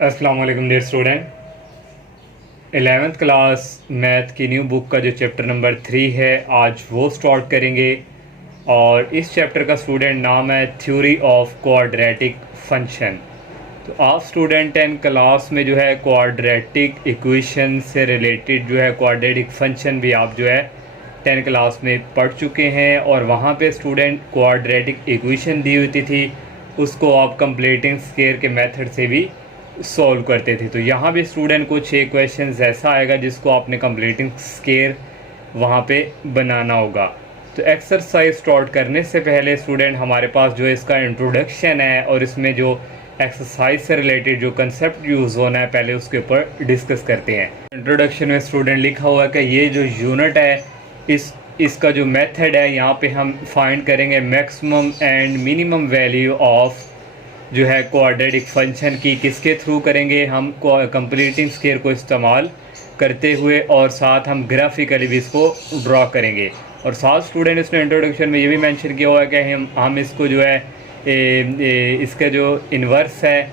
अस्सलाम वालेकुम dear student. 11th class math की न्यू बुक का जो चैप्टर नंबर 3 है आज वो स्टार्ट करेंगे। और इस चैप्टर का स्टूडेंट नाम है थ्योरी ऑफ क्वाड्रेटिक फंक्शन। तो आप स्टूडेंट 10 क्लास में जो है क्वाड्रेटिक इक्वेशन से रिलेटेड जो है क्वाड्रेटिक फंक्शन भी आप जो है 10 क्लास में पढ़ चुके हैं। और वहाँ पे स्टूडेंट क्वाड्रेटिक इक्वेशन दी हुई थी, उसको आप कंप्लीटिंग स्क्वायर के मेथड से भी सॉल्व करते थे। तो यहाँ भी स्टूडेंट कुछ एक क्वेश्चन ऐसा आएगा जिसको आपने कंप्लीटिंग स्क्वायर वहाँ पे बनाना होगा। तो एक्सरसाइज स्टार्ट करने से पहले स्टूडेंट हमारे पास जो इसका इंट्रोडक्शन है और इसमें जो एक्सरसाइज से रिलेटेड जो कंसेप्ट यूज़ होना है पहले उसके ऊपर डिस्कस करते हैं। इंट्रोडक्शन में स्टूडेंट लिखा हुआ है कि ये जो यूनिट है इसका जो मेथड है यहाँ पे हम फाइंड करेंगे maximum and minimum value of जो है क्वाड्रेटिक फंक्शन की। किसके थ्रू करेंगे? हम कंप्लीटिंग स्क्वायर को इस्तेमाल करते हुए, और साथ हम ग्राफिकली भी इसको ड्रॉ करेंगे। और साथ स्टूडेंट इसने इंट्रोडक्शन में ये भी मेंशन किया हुआ है कि हम इसको जो है इसका जो इन्वर्स है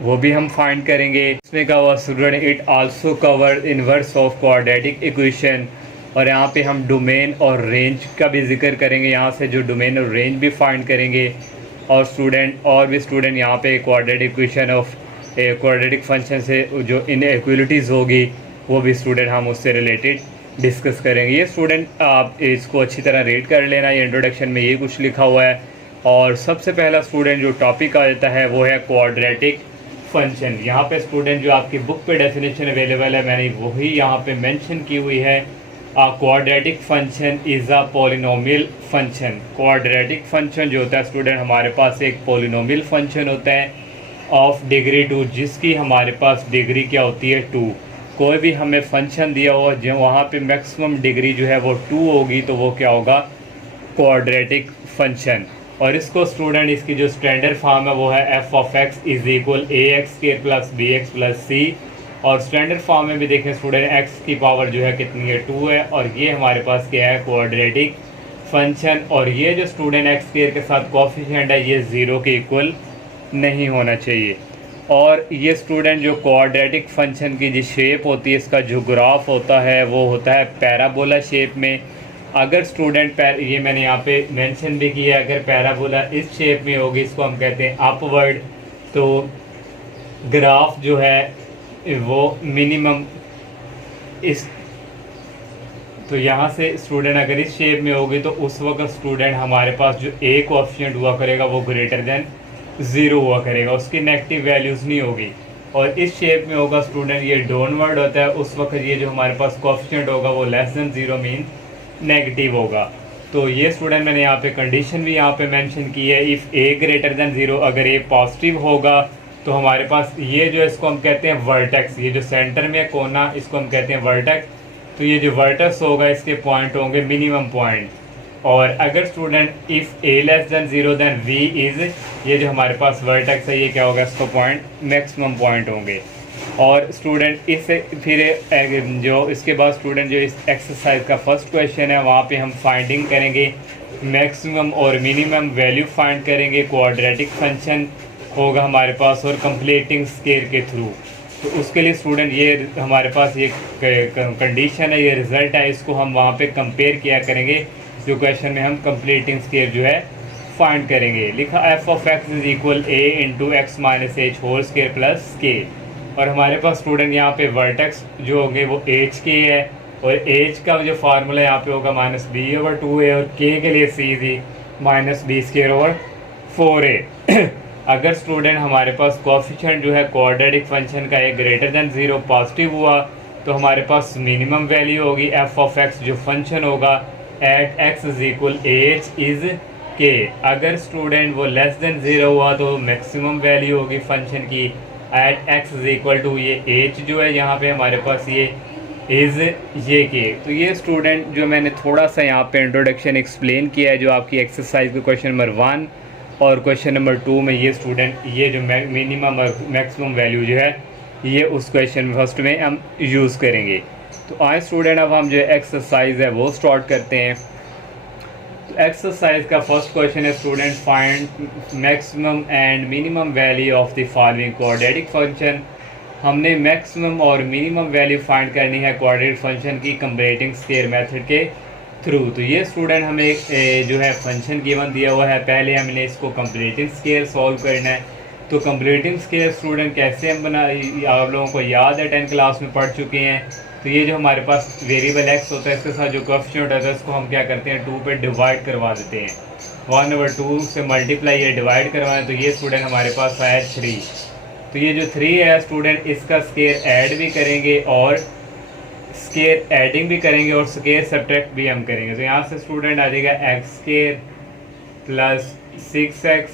वो भी हम फाइंड करेंगे। इसमें कहा हुआ student it also cover inverse of quadratic equation. और यहाँ पे हम डोमेन और रेंज का भी जिक्र करेंगे, यहाँ से जो डोमेन और रेंज भी फाइंड करेंगे। और भी स्टूडेंट यहाँ पे quadratic equation of quadratic function से जो इनइक्वालिटीज़ होगी वो भी स्टूडेंट हम उससे रिलेटेड डिस्कस करेंगे। ये स्टूडेंट आप इसको अच्छी तरह रीड कर लेना, ये इंट्रोडक्शन में ये कुछ लिखा हुआ है। और सबसे पहला स्टूडेंट जो टॉपिक आ जाता है वो है क्वाड्रेटिक फंक्शन। यहाँ पे स्टूडेंट जो आपकी बुक पे डेफिनेशन अवेलेबल है मैंने वही यहाँ पे मेंशन की हुई है। Quadratic function is a polynomial function. Quadratic function जो होता है स्टूडेंट हमारे पास एक पॉलिनोमियल फंक्शन होता है ऑफ डिग्री 2, जिसकी हमारे पास डिग्री क्या होती है 2। कोई भी हमें फंक्शन दिया हो जो वहाँ पे मैक्सिमम डिग्री जो है वो 2 होगी तो वो क्या होगा? Quadratic function. और इसको स्टूडेंट इसकी जो स्टैंडर्ड फॉर्म है वो है f of x is equal a x square plus b x plus c. और स्टैंडर्ड फॉर्म में भी देखें स्टूडेंट एक्स की पावर जो है कितनी है 2 है। और ये हमारे पास क्या है? Quadratic function. और ये जो स्टूडेंट एक्स स्क्वायर के साथ कोफिशिएंट है ये 0 के इक्वल नहीं होना चाहिए। और ये स्टूडेंट जो क्वाड्रेटिक फंक्शन की जो शेप होती है, इसका जो ग्राफ होता है वो होता है पैराबोला शेप में। अगर स्टूडेंट ये मैंने यहाँ पे मेंशन भी किया है, अगर पैराबोला इस शेप में होगी इसको हम कहते हैं अपवर्ड, तो ग्राफ जो है वो मिनिमम इस तो यहाँ से स्टूडेंट अगर इस शेप में होगी तो उस वक्त स्टूडेंट हमारे पास जो ए कोएफिशिएंट हुआ करेगा वो ग्रेटर देन 0 हुआ करेगा, उसकी नेगेटिव वैल्यूज़ नहीं होगी। और इस शेप में होगा स्टूडेंट ये डाउनवर्ड होता है, उस वक्त ये जो हमारे पास कोएफिशिएंट होगा वो लेस देन 0 मीन नेगेटिव होगा। तो ये स्टूडेंट मैंने यहाँ पे कंडीशन भी यहाँ पे मेंशन की है, इफ़ ए ग्रेटर देन 0, अगर ए पॉजिटिव होगा तो हमारे पास ये जो इसको हम कहते हैं वर्टेक्स, ये जो सेंटर में कोना इसको हम कहते हैं वर्टेक्स। तो ये जो वर्टेक्स होगा इसके पॉइंट होंगे मिनिमम पॉइंट। और अगर student if a less than 0 then we is, ये जो हमारे पास वर्टेक्स है ये क्या होगा? इसको पॉइंट मैक्सिमम पॉइंट होंगे। और स्टूडेंट इसे फिर जो इसके बाद स्टूडेंट जो इस एक्सरसाइज का फर्स्ट क्वेश्चन है वहाँ पे हम फाइंडिंग करेंगे मैक्सिमम और मिनिमम वैल्यू फाइंड करेंगे। क्वाड्रेटिक फंक्शन होगा हमारे पास और कंप्लीटिंग स्क्वायर के थ्रू। तो उसके लिए स्टूडेंट ये हमारे पास ये कंडीशन है, ये रिज़ल्ट है, इसको हम वहाँ पे कंपेयर किया करेंगे जो क्वेश्चन में हम कंप्लीटिंग स्क्वायर जो है फाइंड करेंगे। लिखा f of x is equal a into x minus h whole square plus k. और हमारे पास स्टूडेंट यहाँ पे वर्टेक्स जो होंगे वो एच के है, और एच का जो फार्मूला यहाँ पे होगा माइनस बी ओवर 2 है, और के लिए सी जी माइनस बी स्क्वायर ओवर 4 है। अगर स्टूडेंट हमारे पास कोएफिशिएंट जो है क्वाड्रेटिक फंक्शन का एक ग्रेटर देन 0 पॉजिटिव हुआ तो हमारे पास मिनिमम वैल्यू होगी एफ ऑफ एक्स जो फंक्शन होगा at x is equal h is k. अगर स्टूडेंट वो लेस देन 0 हुआ तो मैक्सिमम वैल्यू होगी फंक्शन की at x is equal to ये एच जो है यहाँ पे हमारे पास ये इज़ ये के। तो ये स्टूडेंट जो मैंने थोड़ा सा यहाँ पे इंट्रोडक्शन एक्सप्लेन किया है जो आपकी एक्सरसाइज के क्वेश्चन नंबर 1 और क्वेश्चन नंबर 2 में ये स्टूडेंट ये जो मिनिमम और मैक्सिमम वैल्यू जो है ये उस क्वेश्चन फर्स्ट में हम यूज़ करेंगे। तो आए स्टूडेंट अब हम जो एक्सरसाइज है वो स्टार्ट करते हैं। तो एक्सरसाइज का फर्स्ट क्वेश्चन है student find maximum and minimum value of the following quadratic function. हमने मैक्सिमम और मिनिमम वैल्यू फाइंड करनी है क्वाड्रेटिक फंक्शन की कंपैरेटिंग स्क्वायर मेथड के थ्रू। तो ये स्टूडेंट हमें जो है फंक्शन गिवन दिया हुआ है, पहले हमने इसको कंप्लीटिंग स्क्वायर सॉल्व करना है। तो कंप्लीटिंग स्क्वायर स्टूडेंट कैसे हम आप लोगों को याद है 10 क्लास में पढ़ चुके हैं। तो ये जो हमारे पास वेरिएबल एक्स होता है इसके साथ जो कोएफिशिएंट होता है इसको हम क्या करते हैं 2 पे डिवाइड करवा देते हैं, 1/2 से मल्टीप्लाई या डिवाइड करवाएं। तो ये स्टूडेंट हमारे पास आया 3। तो ये जो 3 है स्टूडेंट इसका स्क्वायर ऐड भी करेंगे और स्क्वायर एडिंग भी करेंगे और स्क्वायर सब्ट्रैक्ट भी हम करेंगे। तो यहाँ से स्टूडेंट आ जाएगा एक्स स्क्वायर प्लस 6x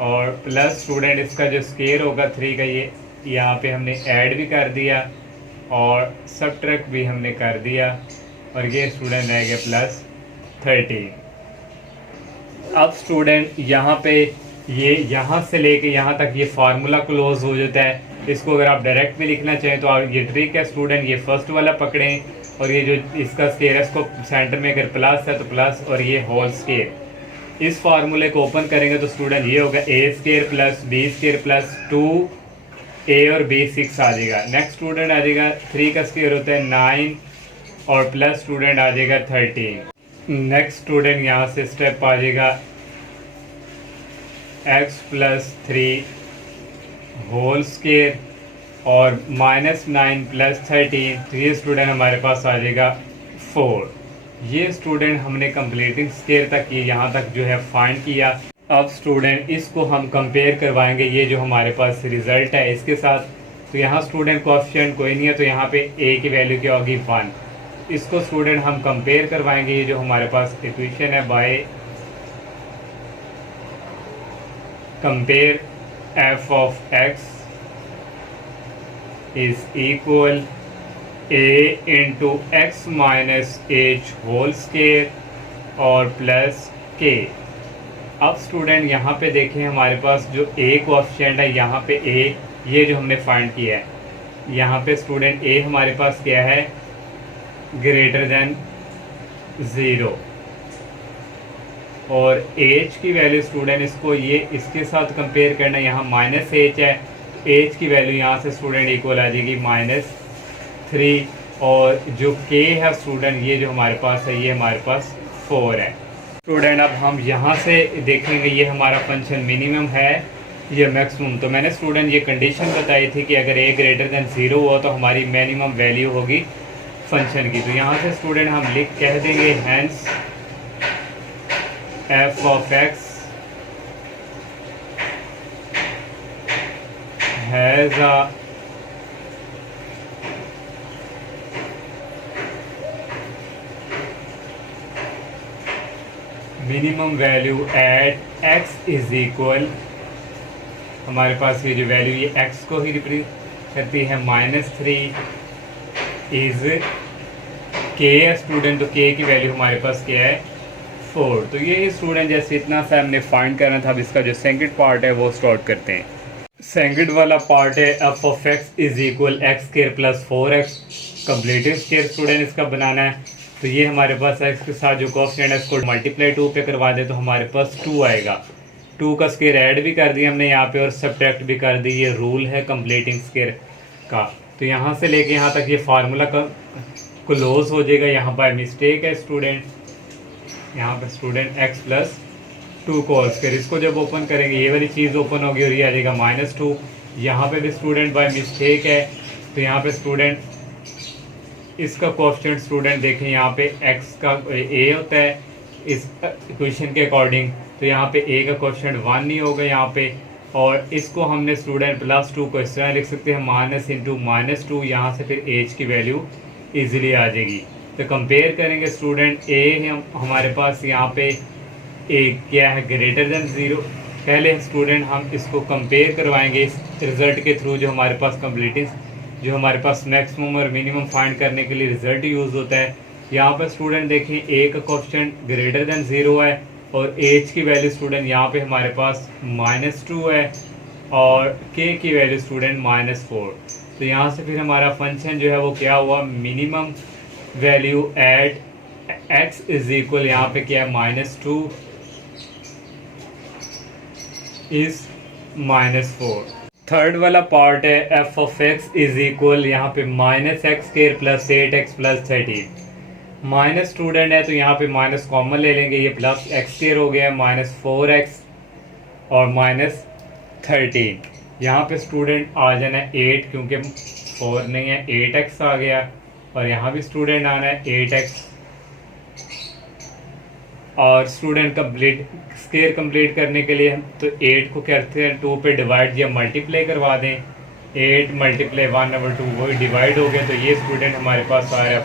और प्लस स्टूडेंट इसका जो स्क्वायर होगा 3 का ये यहाँ पे हमने ऐड भी कर दिया और सब्ट्रैक्ट भी हमने कर दिया और ये स्टूडेंट रह गया प्लस 13। अब स्टूडेंट यहाँ पे ये यहाँ से लेके यहाँ तक ये फार्मूला क्लोज हो जाता है। इसको अगर आप डायरेक्ट भी लिखना चाहें तो आप ये ट्रिक है स्टूडेंट, ये फर्स्ट वाला पकड़ें और ये जो इसका स्क्वायर है इसको सेंटर में अगर प्लस है तो प्लस और ये होल स्क्वायर, इस फार्मूले को ओपन करेंगे तो स्टूडेंट ये होगा a square plus b square plus 2a और b 6 आ जाएगा। नेक्स्ट स्टूडेंट आ जाएगा 3 का स्क्वायर होता है 9 और प्लस स्टूडेंट आ जाएगा 13। नेक्स्ट स्टूडेंट यहाँ से स्टेप आ जाएगा x प्लस 3 होल स्क्वायर और -9 प्लस 13। तो ये स्टूडेंट हमारे पास आ जाएगा 4। ये स्टूडेंट हमने कंप्लीटिंग स्क्वायर तक ये यहाँ तक जो है फाइंड किया। अब स्टूडेंट इसको हम कंपेयर करवाएंगे ये जो हमारे पास रिजल्ट है इसके साथ। तो यहाँ स्टूडेंट कोएफिशिएंट कोई नहीं है तो यहाँ पे a की वैल्यू क्या होगी 1। इसको स्टूडेंट हम कंपेयर करवाएंगे ये जो हमारे पास इक्वेशन है by compare f of x is equal a into x minus h whole square और प्लस k। अब स्टूडेंट यहाँ पे देखें हमारे पास जो a कोएफिशिएंट है यहाँ पे a ये जो हमने फाइंड किया है यहाँ पे स्टूडेंट a हमारे पास क्या है ग्रेटर देन 0 और h की वैल्यू स्टूडेंट इसको ये इसके साथ कंपेयर करना, यहाँ माइनस h है, h की वैल्यू यहाँ से स्टूडेंट इक्वल आ जाएगी -3 और जो k है स्टूडेंट ये जो हमारे पास है ये हमारे पास 4 है। स्टूडेंट अब हम यहाँ से देखेंगे ये हमारा फंक्शन मिनिमम है ये मैक्सिमम। तो मैंने स्टूडेंट ये कंडीशन बताई थी कि अगर a ग्रेटर देन 0 हो तो हमारी मिनिमम वैल्यू होगी फंक्शन की। तो यहाँ से स्टूडेंट हम कह देंगे hence f of x has a minimum value at x is equal, हमारे पास ये जो वैल्यू ये x को ही रिप्रेजेंट करती है -3 इज k है स्टूडेंट। तो k की वैल्यू हमारे पास क्या है 4। तो ये स्टूडेंट जैसे इतना सा हमने फाइंड करना था। अब इसका जो सेकंड पार्ट है वो स्टार्ट करते हैं। सेकंड वाला पार्ट है f of x is equal x square plus 4x। Completing square student इसका बनाना है। तो ये हमारे पास x के साथ जो कोएफिशिएंट है इसको मल्टीप्लाई 2 पे करवा दे तो हमारे पास 2 आएगा। 2 का स्क्वायर ऐड भी कर दिया हमने यहाँ पे और सब्ट्रैक्ट भी कर दी। ये रूल है कंप्लीटिंग स्क्वायर का। तो यहाँ से लेके यहाँ तक ये फार्मूला का क्लोज हो जाएगा। यहाँ पर मिस्टेक है स्टूडेंट, यहाँ पे स्टूडेंट x प्लस 2 को स्क्वायर, इसको जब ओपन करेंगे ये वाली चीज़ ओपन होगी और ये आ जाएगा -2। यहाँ पे भी स्टूडेंट बाय मिस्टेक है। तो यहाँ पे स्टूडेंट इसका कोएफिशिएंट स्टूडेंट देखें यहाँ पे x का a होता है इस इक्वेशन के अकॉर्डिंग। तो यहाँ पे a का कोएफिशिएंट 1 नहीं होगा यहाँ पे और इसको हमने स्टूडेंट +2 को इस तरह लिख सकते हैं माइनस इंटू -2। यहाँ से फिर h की वैल्यू इजीली आ जाएगी। तो कंपेयर करेंगे स्टूडेंट a हमारे पास यहाँ पे a क्या है ग्रेटर देन 0। पहले स्टूडेंट हम इसको कंपेयर करवाएंगे इस रिज़ल्ट के थ्रू जो हमारे पास कंप्लीटिंग जो हमारे पास मैक्सिमम और मिनिमम फाइंड करने के लिए रिजल्ट यूज़ होता है। यहाँ पर स्टूडेंट देखें a का कोएफिशिएंट ग्रेटर देन 0 है और h की वैल्यू स्टूडेंट यहाँ पे हमारे पास -2 है और k की वैल्यू स्टूडेंट -4। तो यहाँ से फिर हमारा फंक्शन जो है वो क्या हुआ minimum value at x is equal यहाँ पे क्या है -2 इज -4। थर्ड वाला पार्ट है f of x is equal यहाँ पे -x² plus 8x plus 13। Minus student है तो यहाँ पे माइनस कॉमन ले लेंगे, ये प्लस x² हो गया -4x और -13। यहाँ पे स्टूडेंट आ जाना है 8 क्योंकि 4 नहीं है 8x आ गया, और यहाँ भी स्टूडेंट आना है 8x। और स्टूडेंट कंप्लीट स्केयर कंप्लीट करने के लिए हम तो 8 को करते हैं 2 पे डिवाइड या मल्टीप्लाई करवा दें। 8 मल्टीप्लाई 1/2 वही डिवाइड हो गया, तो ये स्टूडेंट हमारे पास आ रहा है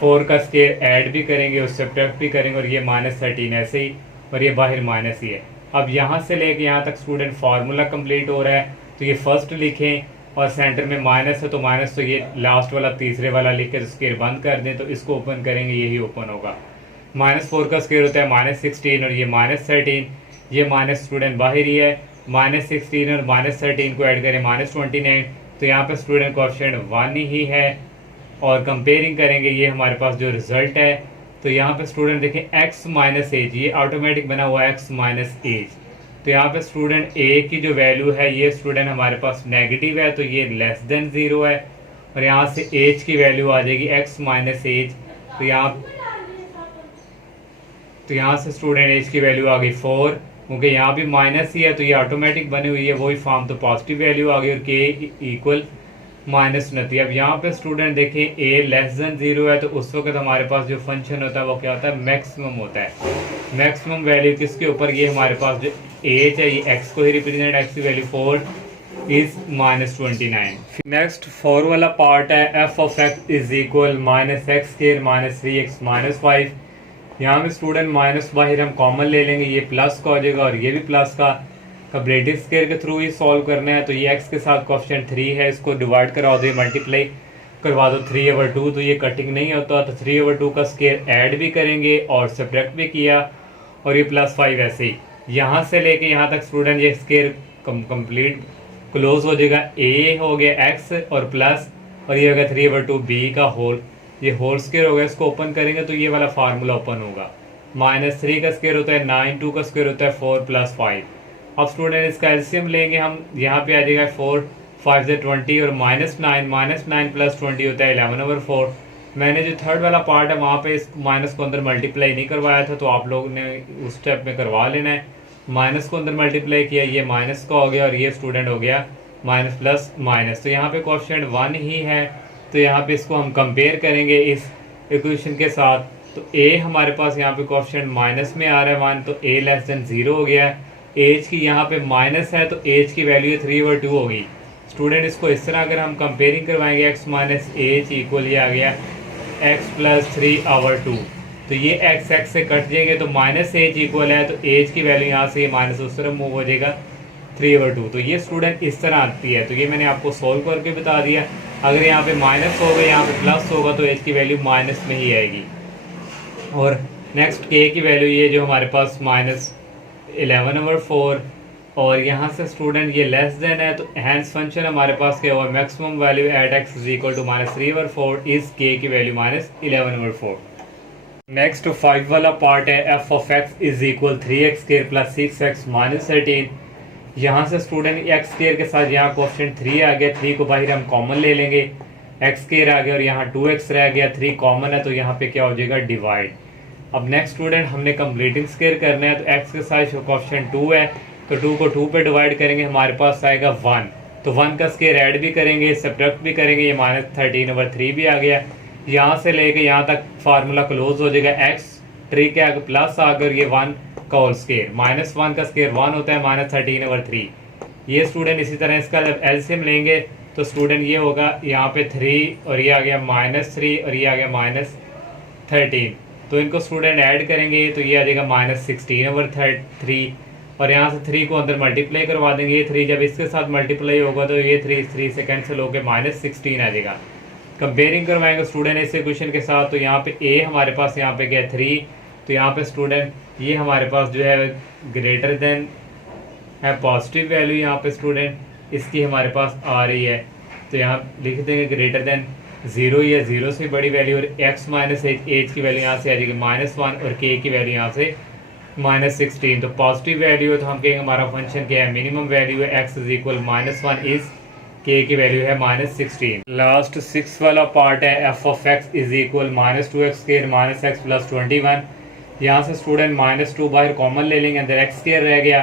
4 का स्केयर ऐड भी करेंगे और सब्ट्रैक्ट भी करेंगे, और ये -13 ऐसे ही, और ये बाहर माइनस ही है। अब यहाँ से लेके यहाँ तक स्टूडेंट फार्मूला कंप्लीट हो रहा है, तो ये फर्स्ट लिखें और सेंटर में माइनस है तो माइनस, तो ये लास्ट वाला तीसरे वाला लिख के स्केयर बंद कर दें, तो इसको ओपन करेंगे यही ओपन होगा। -4 का स्केयर होता है -16 और ये -13, ये माइनस स्टूडेंट बाहर ही है। -16 और -13 को ऐड करें -29, तो यहाँ पे स्टूडेंट कोएफिशिएंट 1 ही है। और कंपेयरिंग करेंगे ये हमारे पास जो रिजल्ट है, तो यहाँ पे स्टूडेंट देखें x माइनस एज, ये ऑटोमेटिक बना हुआ है x माइनस एज, तो यहाँ पे स्टूडेंट a की जो वैल्यू है ये स्टूडेंट हमारे पास नेगेटिव है, तो ये लेस देन 0 है। और यहाँ से एज की वैल्यू आ जाएगी x माइनस एज, तो यहाँ से स्टूडेंट एज की वैल्यू आ गई 4, क्योंकि यहाँ भी माइनस ही है तो ये ऑटोमेटिक बनी हुई है वही फॉर्म, तो पॉजिटिव वैल्यू आ गई और k इक्वल -29। अब यहाँ पे स्टूडेंट देखें a लेस देन 0 है, तो उस वक्त हमारे पास जो फंक्शन होता है वो क्या होता है, मैक्सिमम होता है। मैक्सिमम वैल्यू किसके ऊपर, ये हमारे पास जो एज है ये x को ही रिप्रेजेंट, x की वैल्यू 4 इज -29। नेक्स्ट 4 वाला पार्ट है f of x is equal -x² -3x -5। यहाँ पे स्टूडेंट माइनस बाहर हम कॉमन ले लेंगे, ये प्लस का हो जाएगा और ये भी प्लस का। कंप्लीटिव स्केयर के थ्रू ही सॉल्व करना है, तो ये x के साथ कोएफिशिएंट 3 है, इसको डिवाइड करा दो, मल्टीप्लाई करवा दो 3/2, तो ये कटिंग नहीं होता, तो 3/2 का स्केयर ऐड भी करेंगे और सब्ट्रैक्ट भी किया, और ये +5 ऐसे ही यहाँ से लेके यहाँ तक स्टूडेंट ये स्केयर कंप्लीट क्लोज हो जाएगा। a हो गया x और प्लस, और ये हो गया 3/2 b का होल, ये होल स्केयर हो गया। इसको ओपन करेंगे तो ये वाला फार्मूला ओपन होगा। -3 का स्केयर होता है 9, 2 का स्केयर होता है 4 + 5। अब स्टूडेंट इसका एलसीएम लेंगे हम, यहाँ पे आ जाएगा 4 5 से 20 और -9 + 20 होता है 11/4। मैंने जो थर्ड वाला पार्ट है वहाँ पे इस माइनस को अंदर मल्टीप्लाई नहीं करवाया था, तो आप लोगों ने उस स्टेप में करवा लेना है। माइनस को अंदर मल्टीप्लाई किया, ये माइनस का हो गया और ये स्टूडेंट हो गया माइनस प्लस माइनस, तो यहाँ पे कोएफिशिएंट 1 ही है, तो यहाँ पे इसको हम कंपेयर करेंगे इस इक्वेशन के साथ। तो a हमारे पास यहाँ पे कोएफिशिएंट माइनस में आ रहा है 1, तो a लेस देन 0 हो गया। एज की यहाँ पे माइनस है तो एज की वैल्यू 3/2 होगी। स्टूडेंट इसको इस तरह अगर हम कंपेयरिंग करवाएंगे x माइनस एज इक्वल ये आ गया x + 3/2, तो ये x से कट जाएंगे, तो माइनस एज इक्वल है, तो एज की वैल्यू यहाँ से ये माइनस उस तरफ मूव हो जाएगा 3/2, तो ये स्टूडेंट इस तरह आती है। तो ये मैंने आपको सोल्व करके बता दिया। अगर यहाँ पे माइनस होगा यहाँ पे प्लस होगा तो एज की वैल्यू माइनस में ही आएगी। और नेक्स्ट k की वैल्यू ये जो हमारे पास -11/4, और यहाँ से स्टूडेंट ये लेस देन है, तो हैंस फंक्शन हमारे पास क्या हुआ, maximum value at x is equal to -3/4 is k की वैल्यू -11/4। नेक्स्ट 5 वाला पार्ट है f of x is equal 3x² + 6x -13। यहाँ से स्टूडेंट x स्केयर के साथ यहाँ कोएफिशिएंट 3 आ गया, 3 को बाहर हम कॉमन ले लेंगे, x स्केयर आ गया और यहाँ 2x रह गया, 3 कॉमन है तो यहाँ पे क्या हो जाएगा, डिवाइड। अब नेक्स्ट स्टूडेंट हमने कंप्लीटिंग स्केयर करना है, तो x के साथ कोएफिशिएंट 2 है, तो 2 को 2 पे डिवाइड करेंगे, हमारे पास आएगा 1, तो 1 का स्केयर ऐड भी करेंगे सब्ट्रैक्ट भी करेंगे, ये -13/3 भी आ गया। यहाँ से लेके यहाँ तक फार्मूला क्लोज हो जाएगा, x 3 के आगे प्लस आकर ये 1 का होल स्केयर, -1 का स्केयर 1 होता है -13/3। ये स्टूडेंट इसी तरह इसका जब एलसीएम लेंगे तो स्टूडेंट ये होगा यहाँ पे 3 और ये आ गया -3 और ये आ गया -13, तो इनको स्टूडेंट ऐड करेंगे तो ये आ जाएगा -16/3, और यहाँ से 3 को अंदर मल्टीप्लाई करवा देंगे, ये 3 जब इसके साथ मल्टीप्लाई होगा तो ये 3 से कैंसिल होकर -16 आ जाएगा। कंपेयरिंग करवाएंगे स्टूडेंट इस इक्वेशन के साथ, तो यहाँ पे a हमारे पास यहाँ पे क्या है 3, तो यहाँ पे स्टूडेंट ये हमारे पास जो है ग्रेटर देन है पॉजिटिव वैल्यू, यहाँ पे स्टूडेंट इसकी हमारे पास आ रही है, तो यहाँ लिख देंगे ग्रेटर देन जीरो या जीरो से बड़ी वैल्यू, और एक्स माइनस एज की वैल्यू यहाँ से आ जाएगी -1 और के की वैल्यू यहाँ से -16। तो पॉजिटिव वैल्यू है तो हम कहेंगे हमारा फंक्शन क्या है, मिनिमम वैल्यू है एक्स इज इक्वल -1 इज के की वैल्यू है -16। लास्ट 6 वाला पार्ट है f of x is equal -2x square -x plus 21। यहाँ से स्टूडेंट -2 बाहर कॉमन ले लेंगे, अंदर एक्स स्क्वायर रह गया,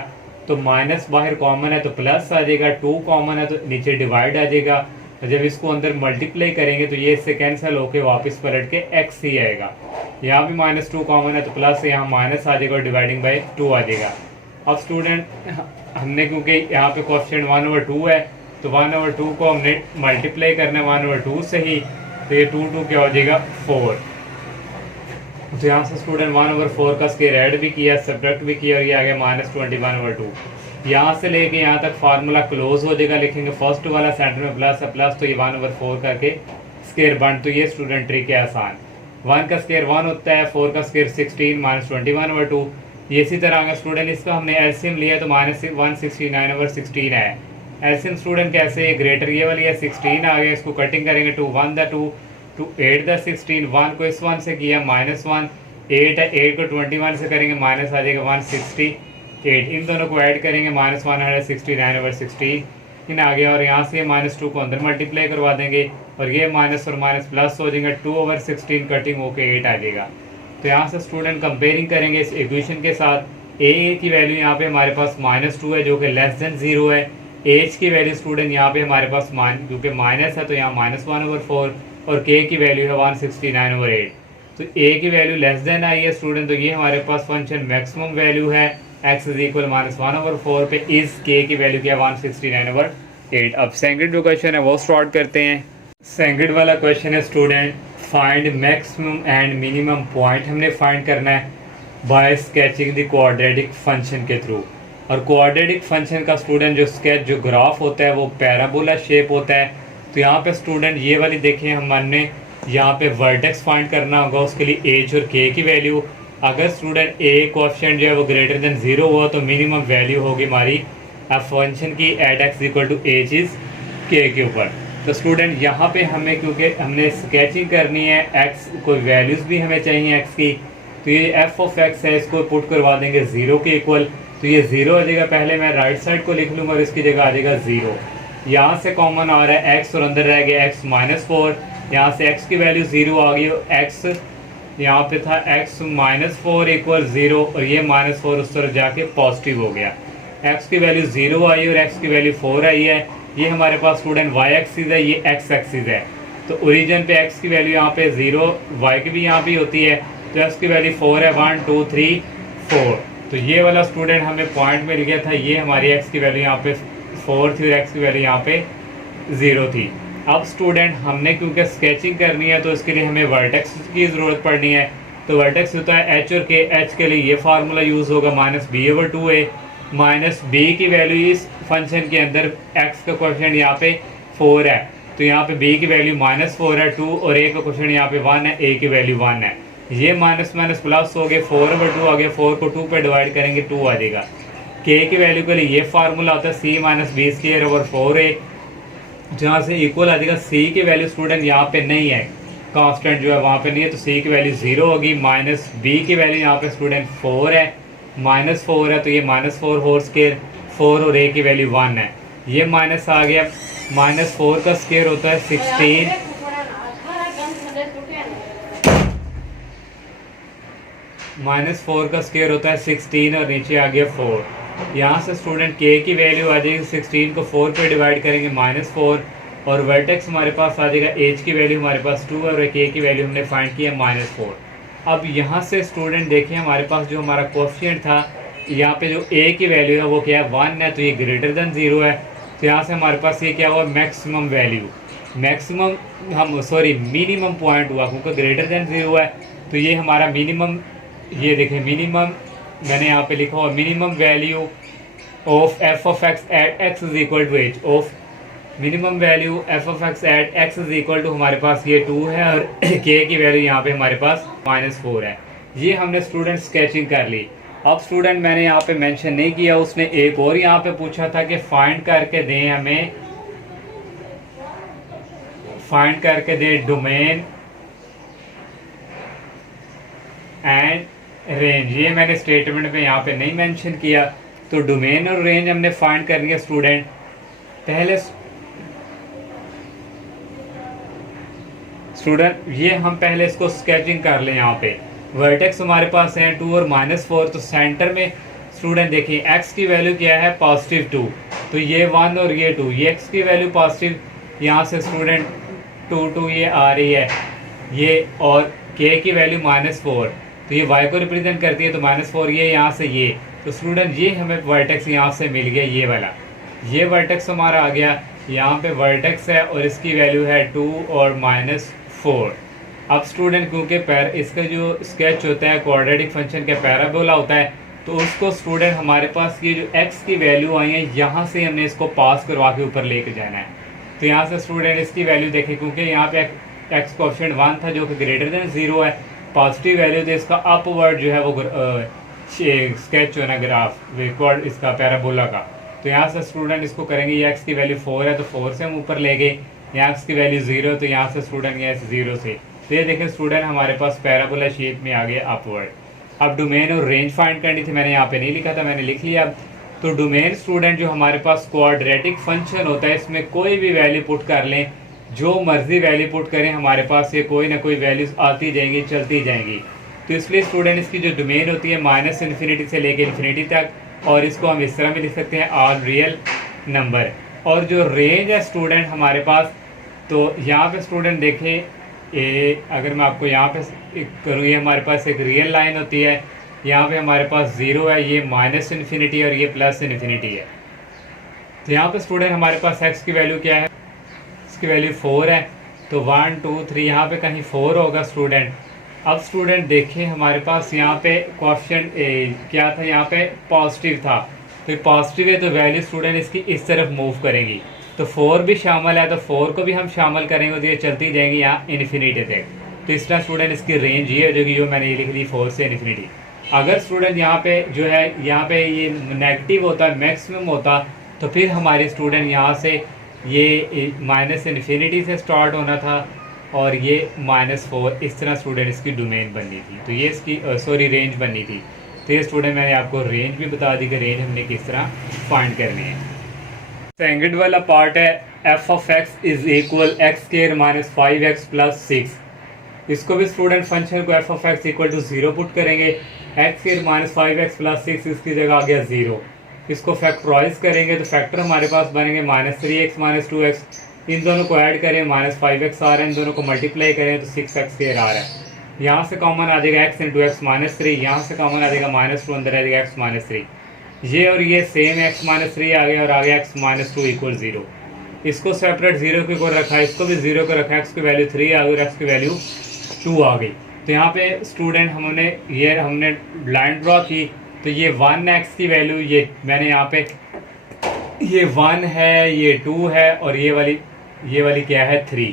तो माइनस बाहर कॉमन है तो प्लस आ जाएगा, 2 कॉमन है तो नीचे डिवाइड आ जाएगा, और जब इसको अंदर मल्टीप्लाई करेंगे तो ये इससे कैंसिल होके वापस पलट के एक्स ही आएगा। यहाँ भी -2 कॉमन है तो प्लस, यहाँ माइनस आ जाएगा और डिवाइडिंग बाई 2 आ जाएगा। अब स्टूडेंट हमने क्योंकि यहाँ पे कोएफिशिएंट 1/2 है तो 1/2 को हमने मल्टीप्लाई करना है 1/2 से ही, तो ये 2 क्या हो जाएगा 4। तो यहाँ से स्टूडेंट 1/4 का स्क्वायर ऐड भी किया, सब्ट्रैक्ट भी किया, और ये आ गया -21/2। यहाँ से लेके यहाँ तक फार्मूला क्लोज हो जाएगा, लिखेंगे फर्स्ट वाला सेंटर में प्लस है प्लस, तो ये 1/4 करके स्क्वायर बन, तो ये स्टूडेंट ट्रिक है आसान। 1 का स्क्वायर 1 होता है, 4 का स्क्वायर 16 -21/2। ये इसी तरह अगर स्टूडेंट इसका हमने एलसीएम लिया तो -169/16 है। एलसीएम स्टूडेंट कैसे, ये ग्रेटर ये वाली है 16 आ गया, इसको कटिंग करेंगे 2 1 द 2 टू 8 द 16, 1 को इस 1 से किया -1, 8 है 8 को 21 से करेंगे माइनस आ जाएगा 168, इन दोनों को ऐड करेंगे -169/16 इन आ गया, और यहाँ से -2 को अंदर मल्टीप्लाई करवा देंगे और ये माइनस और माइनस प्लस हो जाएंगे, 2/16 कटिंग होके 8 आ जाएगा। तो यहाँ से स्टूडेंट कंपेयरिंग करेंगे इस इक्वेशन के साथ। ए की वैल्यू यहाँ पे हमारे पास -2 है जो कि लेस देन 0 है, एच की वैल्यू स्टूडेंट यहाँ पे हमारे पास क्योंकि माइनस है तो यहाँ -1/4, और के की वैल्यू है 169/8। तो ए की वैल्यू लेस देन आई है स्टूडेंट, तो ये हमारे पास फंक्शन मैक्सिमम वैल्यू है x इज इक्वल -1/4 पे, इस के की वैल्यू क्या 169/8। अब सेकंड जो क्वेश्चन है वो स्टार्ट करते हैं। सेकंड वाला क्वेश्चन है student find maximum and minimum point हमने फाइंड करना है by sketching the quadratic function के थ्रू। और क्वाड्रेटिक फंक्शन का स्टूडेंट जो स्केच जो ग्राफ होता है वो पैराबोला शेप होता है। तो यहाँ पे स्टूडेंट ये वाली देखें, हमने यहाँ पे वर्टेक्स फाइंड करना होगा, उसके लिए एच और के की वैल्यू। अगर स्टूडेंट ए कोएफिशिएंट जो है वो ग्रेटर देन 0 हुआ तो मिनिमम वैल्यू होगी हमारी एफ फंक्शन की at x equal to h is k ऊपर। तो स्टूडेंट यहाँ पे हमें क्योंकि हमने स्केचिंग करनी है, एक्स कोई वैल्यूज़ भी हमें चाहिए एक्स की, तो ये एफ ऑफ एक्स है, इसको पुट करवा देंगे 0 के इक्वल, तो ये 0 आ जाएगा। पहले मैं राइट साइड को लिख लूँगा और इसकी जगह आ जाएगा 0। यहाँ से कॉमन आ रहा है एक्स और अंदर रह गया एक्स -4, यहाँ से x की वैल्यू 0 आ गई, x यहाँ पे था x -4 इक्वल 0, और ये -4 उस तरफ जाके पॉजिटिव हो गया। x की वैल्यू 0 आई और x की वैल्यू 4 आई है। ये हमारे पास स्टूडेंट y एक्सिस है, ये x एक्सिस है। तो ओरिजिन पे x की वैल्यू यहाँ पे 0, y की भी यहाँ पे होती है, तो x की वैल्यू 4 है, 1 2 3 4। तो ये वाला स्टूडेंट हमें पॉइंट मिल गया था, ये हमारी x की वैल्यू यहाँ पे 4 थी और x की वैल्यू यहाँ पे 0 थी। अब स्टूडेंट हमने क्योंकि स्केचिंग करनी है तो इसके लिए हमें वर्टेक्स की ज़रूरत पड़नी है। तो वर्टेक्स होता है एच और के, एच के लिए ये फार्मूला यूज़ होगा -b/2a, -b की वैल्यू इस फंक्शन के अंदर x का कोएफिशिएंट यहाँ पे 4 है, तो यहाँ पे b की वैल्यू -4 है 2, और a का कोएफिशिएंट यहाँ पे 1 है, a की वैल्यू 1 है। ये माइनस माइनस प्लस हो गए, 4/2 आ गया, 4 को 2 पे डिवाइड करेंगे 2 आ जाएगा। k की वैल्यू के लिए ये फार्मूला होता है c-b²/4a, जहाँ से इक्वल आ जाएगा। c की वैल्यू स्टूडेंट यहाँ पे नहीं है, कांस्टेंट जो है वहाँ पे नहीं है, तो c की वैल्यू 0 होगी। -b की वैल्यू यहाँ पे स्टूडेंट 4 है, -4 है, तो ये -4 होल स्क्वायर 4, और a की वैल्यू 1 है। ये माइनस आ गया, -4 का स्क्वायर होता है 16, -4 का स्क्वायर होता है 16, और नीचे आ गया 4। यहाँ से स्टूडेंट k की वैल्यू आ जाएगी 16 को 4 पे डिवाइड करेंगे -4, और वर्टेक्स हमारे पास आ जाएगा, h की वैल्यू हमारे पास 2 है और k की वैल्यू हमने फाइंड किया -4। अब यहाँ से स्टूडेंट देखिए हमारे पास जो हमारा कोएफिशिएंट था, यहाँ पे जो a की वैल्यू है वो क्या है 1 है, तो ये ग्रेटर देन 0 है। तो यहाँ से हमारे पास ये क्या हुआ मैक्सिमम वैल्यू, मिनिमम पॉइंट हुआ, क्योंकि ग्रेटर देन 0 है तो ये हमारा मिनिमम, ये देखें मिनिमम मैंने यहाँ पे लिखा हुआ minimum value of f of x at x is equal to h of minimum value f of x at x is equal to हमारे पास ये 2 है, और के की वैल्यू यहाँ पे हमारे पास -4 है। ये हमने स्टूडेंट स्केचिंग कर ली। अब स्टूडेंट मैंने यहाँ पे मेंशन नहीं किया, उसने एक और यहाँ पे पूछा था कि फाइंड करके दें हमें, फाइंड करके दे डोमेन एंड रेंज। ये मैंने स्टेटमेंट में यहाँ पे नहीं मेंशन किया। तो डोमेन और रेंज हमने फाइंड करनी है स्टूडेंट। पहले स्टूडेंट ये हम पहले इसको स्केचिंग कर लें। यहाँ पे वर्टेक्स हमारे पास है 2 और -4। तो सेंटर में स्टूडेंट देखिए x की वैल्यू क्या है +2, तो ये 1 और ये 2, ये x की वैल्यू पॉजिटिव, यहाँ से स्टूडेंट 2 ये आ रही है ये, और k की वैल्यू -4, तो ये y को रिप्रेजेंट करती है, तो -4 ये यहाँ से ये। तो स्टूडेंट ये हमें वर्टेक्स यहाँ से मिल गया, ये वाला, ये वर्टेक्स हमारा आ गया। यहाँ पे वर्टेक्स है और इसकी वैल्यू है 2 और -4। अब स्टूडेंट क्योंकि इसका जो स्केच होता है क्वाड्रेटिक फंक्शन का पैराबोला होता है, तो उसको स्टूडेंट हमारे पास ये जो x की वैल्यू आई है यहाँ से हमने इसको पास करवा के ऊपर लेके जाना है। तो यहाँ से स्टूडेंट इसकी वैल्यू देखें, क्योंकि यहाँ पे x कोएफिशिएंट 1 था जो कि ग्रेटर देन 0 है, पॉजिटिव वैल्यू, तो इसका अपवर्ड जो है वो स्केच होना ग्राफ रिकॉर्ड इसका पैराबोला का। तो यहाँ से स्टूडेंट इसको करेंगे, ये x की वैल्यू 4 है तो 4 से हम ऊपर ले गए, यहाँ x की वैल्यू 0, तो यहाँ से स्टूडेंट ये 0 से, तो ये देखें स्टूडेंट हमारे पास पैराबोला शेप में आ गया अपवर्ड। अब डोमेन और रेंज फाइंड करनी थी, मैंने यहाँ पे नहीं लिखा था, मैंने लिख लिया। अब तो डोमेन स्टूडेंट जो हमारे पास क्वाड्रेटिक फंक्शन होता है, इसमें कोई भी वैल्यू पुट कर लें, जो मर्जी वैल्यू पुट करें, हमारे पास ये कोई ना कोई वैल्यूज आती जाएंगी, चलती जाएंगी। तो इसलिए स्टूडेंट इसकी जो डोमेन होती है -∞ से लेके इन्फिनिटी तक, और इसको हम इस तरह भी लिख सकते हैं ऑल रियल नंबर। और जो रेंज है स्टूडेंट हमारे पास, तो यहाँ पे स्टूडेंट देखें, अगर मैं आपको यहाँ पे करूँ, ये हमारे पास एक रियल लाइन होती है, यहाँ पे हमारे पास 0 है, ये -∞ और ये +∞ है। तो यहाँ पे स्टूडेंट हमारे पास x की वैल्यू क्या है, इसकी वैल्यू 4 है, तो 1 2 3 यहाँ पे कहीं 4 होगा स्टूडेंट। अब स्टूडेंट देखें हमारे पास यहाँ पे कोएफिशिएंट क्या था, यहाँ पे पॉजिटिव था, तो पॉजिटिव है तो वैल्यू स्टूडेंट इसकी इस तरफ मूव करेंगी, तो 4 भी शामिल है, तो 4 को भी हम शामिल करेंगे, तो ये चलती जाएंगी यहाँ इन्फिनिटी तक। तो इस तरह स्टूडेंट इसकी रेंज ये हो जाएगी, जो मैंने ये लिख दी 4 से इन्फिनिटी। अगर स्टूडेंट यहाँ पे जो है, यहाँ पे ये नेगेटिव होता है, मैक्सिमम होता, तो फिर हमारे स्टूडेंट यहाँ से ये -∞ से स्टार्ट होना था, और ये -4, इस तरह स्टूडेंट इसकी डोमेन बननी थी, तो ये इसकी रेंज बननी थी। तो ये स्टूडेंट मैंने आपको रेंज भी बता दी कि रेंज हमने किस तरह फाइंड करनी है। सेकंड वाला पार्ट है f(x) = x² - 5x + 6। इसको भी स्टूडेंट फंक्शन को f(x) = 0 पुट करेंगे, x² - 5x + 6 इसकी जगह आ गया 0। इसको फैक्टराइज करेंगे तो फैक्टर हमारे पास बनेंगे -3x - 2x, इन दोनों को ऐड करें -5x आ रहा है, इन दोनों को मल्टीप्लाई करें तो 6x² आ रहा है। यहाँ से कॉमन आ जाएगा x × x - 3, यहाँ से कॉमन आ जाएगा -2, अंदर आ जाएगा x - 3, ये और ये सेम x - 3 आ गया, और आ गया x - 2 = 0। इसको सेपरेट 0 के ऊपर रखा, इसको भी 0 को रखा, x की वैल्यू 3 आ गई और x की वैल्यू 2 आ गई। तो यहाँ पे स्टूडेंट हमने लाइन ड्रॉ की, तो ये 1x की वैल्यू, ये मैंने यहाँ पे ये 1 है, ये 2 है, और ये वाली क्या है 3।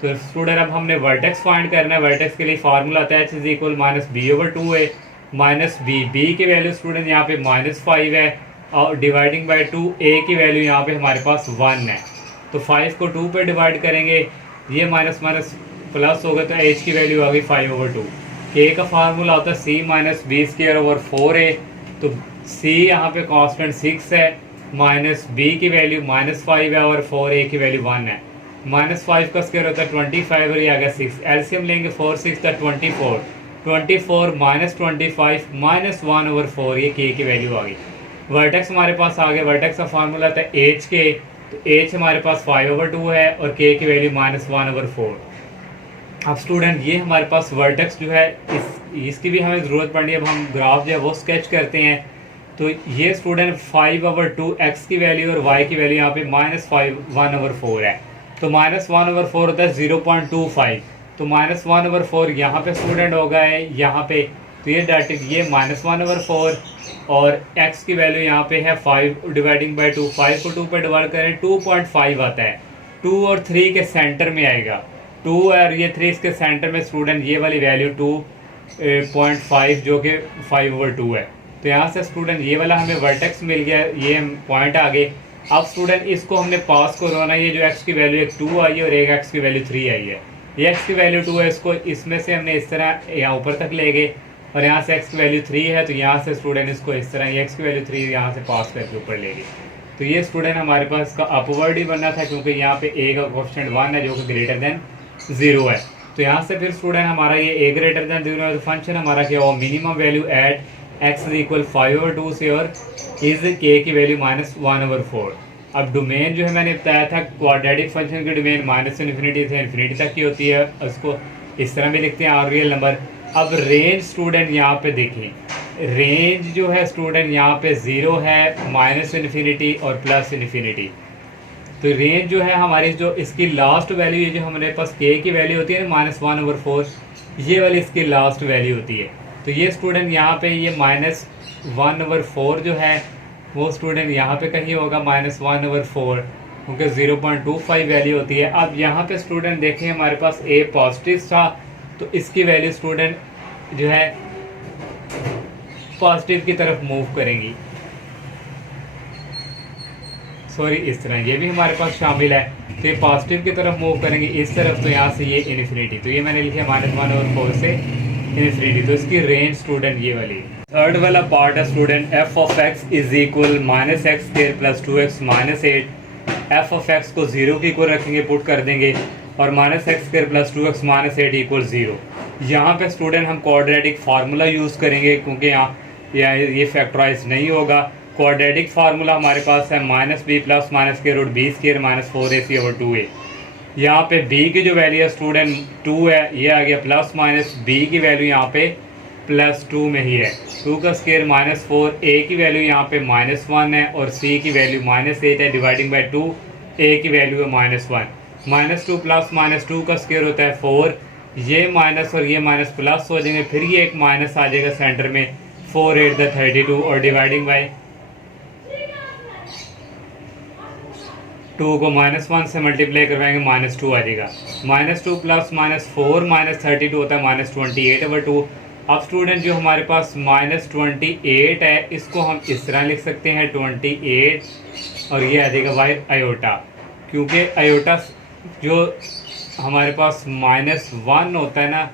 तो स्टूडेंट अब हमने वर्टेक्स फाइंड करना है। वर्टेक्स के लिए फार्मूला आता है h = -b/2a -b, b की वैल्यू स्टूडेंट यहाँ पे -5 है, और डिवाइडिंग बाय 2, a की वैल्यू यहाँ पे हमारे पास 1 है, तो 5 को 2 पे डिवाइड करेंगे, ये माइनस माइनस प्लस होगा, तो h की वैल्यू आ गई 5/2। k का फार्मूला होता है c - b²/4a, तो c यहाँ पे कांस्टेंट 6 है, माइनस b की वैल्यू -5 है, और 4a की वैल्यू 1 है। -5 का स्क्वायर होता है 25, और ये आ गया 6, एलसीएम लेंगे 4 6 था 24, 24 -25 -1/4, ये k की वैल्यू आ गई। वर्टेक्स हमारे पास आ गया, वर्टेक्स का फार्मूला था h के, तो h हमारे पास 5/2 है, और k की वैल्यू -1/4। अब स्टूडेंट ये हमारे पास वर्टेक्स जो है, इसकी भी हमें ज़रूरत पड़नी है। अब हम ग्राफ जो है वो स्केच करते हैं। तो ये स्टूडेंट 5/2 x की वैल्यू और y की वैल्यू यहाँ पे -1/4 है, तो -1/4 होता है 0.25, तो -1/4 यहाँ पे स्टूडेंट होगा है यहाँ पे, तो ये डायरेक्ट ये -1/4, और x की वैल्यू यहाँ पे है 5/2, 5 को 2 पे डिवाइड करें 2.5 आता है, 2 और 3 के सेंटर में आएगा, 2 और ये 3 इसके सेंटर में स्टूडेंट ये वाली वैल्यू 2.5 जो कि 5/2 है। तो यहाँ से स्टूडेंट ये वाला हमें वर्टेक्स मिल गया, ये पॉइंट आ गए। अब स्टूडेंट इसको हमने पास करवाना है, ये जो x की वैल्यू एक 2 आई है और एक x की वैल्यू 3 आई है, ये x की वैल्यू 2 है, इसको इसमें से हमने इस तरह यहाँ ऊपर तक ले गए और यहाँ से x की वैल्यू 3 है, तो यहाँ से स्टूडेंट इसको इस तरह ये x की वैल्यू 3 यहाँ से पास करके ऊपर ले गए। तो ये स्टूडेंट हमारे पास इसका अपवर्ड ही बनना था, क्योंकि यहाँ पे a का कोएफिशिएंट 1 है जो कि ग्रेटर देन 0 है। तो यहाँ से फिर स्टूडेंट हमारा ये a ग्रेटर देन 0 है, तो फंक्शन हमारा क्या हुआ, minimum value at x is equal 5/2 से और इज k की वैल्यू -1/4। अब डोमेन जो है मैंने बताया था क्वाड्रेटिक फंक्शन की डोमेन -∞ से इन्फिनिटी तक की होती है, उसको इस तरह भी लिखते हैं आर रियल नंबर। अब रेंज स्टूडेंट यहाँ पे देखें, रेंज जो है स्टूडेंट यहाँ पे 0 है, -∞ और +∞। तो रेंज जो है हमारी, जो इसकी लास्ट वैल्यू है, जो हमारे पास k की वैल्यू होती है ना -1/4, ये वाली इसकी लास्ट वैल्यू होती है। तो ये स्टूडेंट यहाँ पे ये -1/4 जो है वो स्टूडेंट यहाँ पे कहीं होगा -1/4, क्योंकि 0.25 वैल्यू होती है। अब यहाँ पे स्टूडेंट देखें हमारे पास a पॉजिटिव था, तो इसकी वैल्यू स्टूडेंट जो है पॉजिटिव की तरफ मूव करेंगी, सॉरी इस तरह ये भी हमारे पास शामिल है, तो ये पॉजिटिव की तरफ मूव करेंगे इस तरफ, तो यहाँ से ये इन्फिनिटी, तो ये मैंने लिखा -1/4 से इन्फिनिटी, तो इसकी रेंज स्टूडेंट ये वाली। थर्ड वाला पार्ट है student f of x is equal -x² + 2x - 8। f of x को 0 के इक्वल रखेंगे, पुट कर देंगे, और -x² + 2x - 8 = 0। यहाँ पे स्टूडेंट हम क्वाड्रेटिक फार्मूला यूज़ करेंगे, क्योंकि यहाँ ये फैक्टराइज नहीं होगा। क्वाड्रेटिक फार्मूला हमारे पास है -b + -b² - 4ac/2a। यहाँ पे b की जो वैल्यू है स्टूडेंट 2 है, ये आ गया प्लस माइनस b की वैल्यू यहाँ पे +2 में ही है, 2 का स्क्वायर -4, a की वैल्यू यहाँ पे -1 है और c की वैल्यू -8 है, डिवाइडिंग बाय 2, a की वैल्यू है -1। -2 + -2 का स्क्वायर होता है 4, ये माइनस और ये माइनस प्लस हो जाएंगे, फिर ये एक माइनस आ जाएगा सेंटर में, 4 8 32, और डिवाइडिंग बाय 2 को -1 से मल्टीप्लाई करवाएंगे, -2 आ जाएगा। -2 + -4 -32 होता है -28/2। अब स्टूडेंट जो हमारे पास -28 है, इसको हम इस तरह लिख सकते हैं 28, और ये आ जाएगा बाय आयोटा, क्योंकि आयोटा जो हमारे पास -1 होता है ना,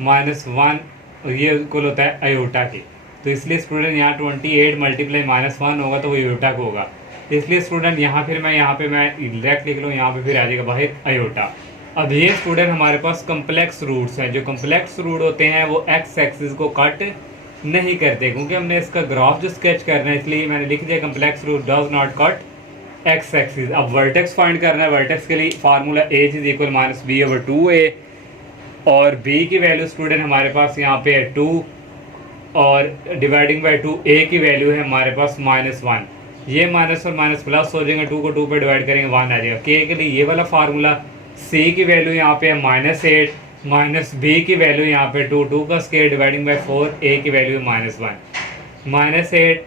-1, और ये इक्वल होता है आयोटा के, तो इसलिए स्टूडेंट यहाँ 28 × -1 होगा तो वो आयोटा को होगा, इसलिए स्टूडेंट यहाँ फिर मैं यहाँ पे मैं डायरेक्ट लिख लूँ, यहाँ पे फिर आ जाएगा बाहर आयोटा। अब ये स्टूडेंट हमारे पास कम्प्लेक्स रूट्स हैं, जो कम्प्लेक्स रूट होते हैं वो एक्स एक्सिस को कट नहीं करते, क्योंकि हमने इसका ग्राफ जो स्केच करना है, इसलिए मैंने लिख दिया complex root does not cut x axis. अब वर्टेक्स फाइंड करना है, वर्टेक्स के लिए formula h is equal -b/2a, और b की वैल्यू स्टूडेंट हमारे पास यहाँ पे है 2, और डिवाइडिंग बाय 2, a की वैल्यू है हमारे पास -1, ये माइनस और माइनस प्लस हो जाएगा, 2 को 2 पे डिवाइड करेंगे 1 आ जाएगा। k के लिए ये वाला फार्मूला, c की वैल्यू यहाँ पे है -8, -b की वैल्यू यहाँ पे 2, 2 का स्क्वायर डिवाइडिंग बाय 4, a की वैल्यू है -1, -8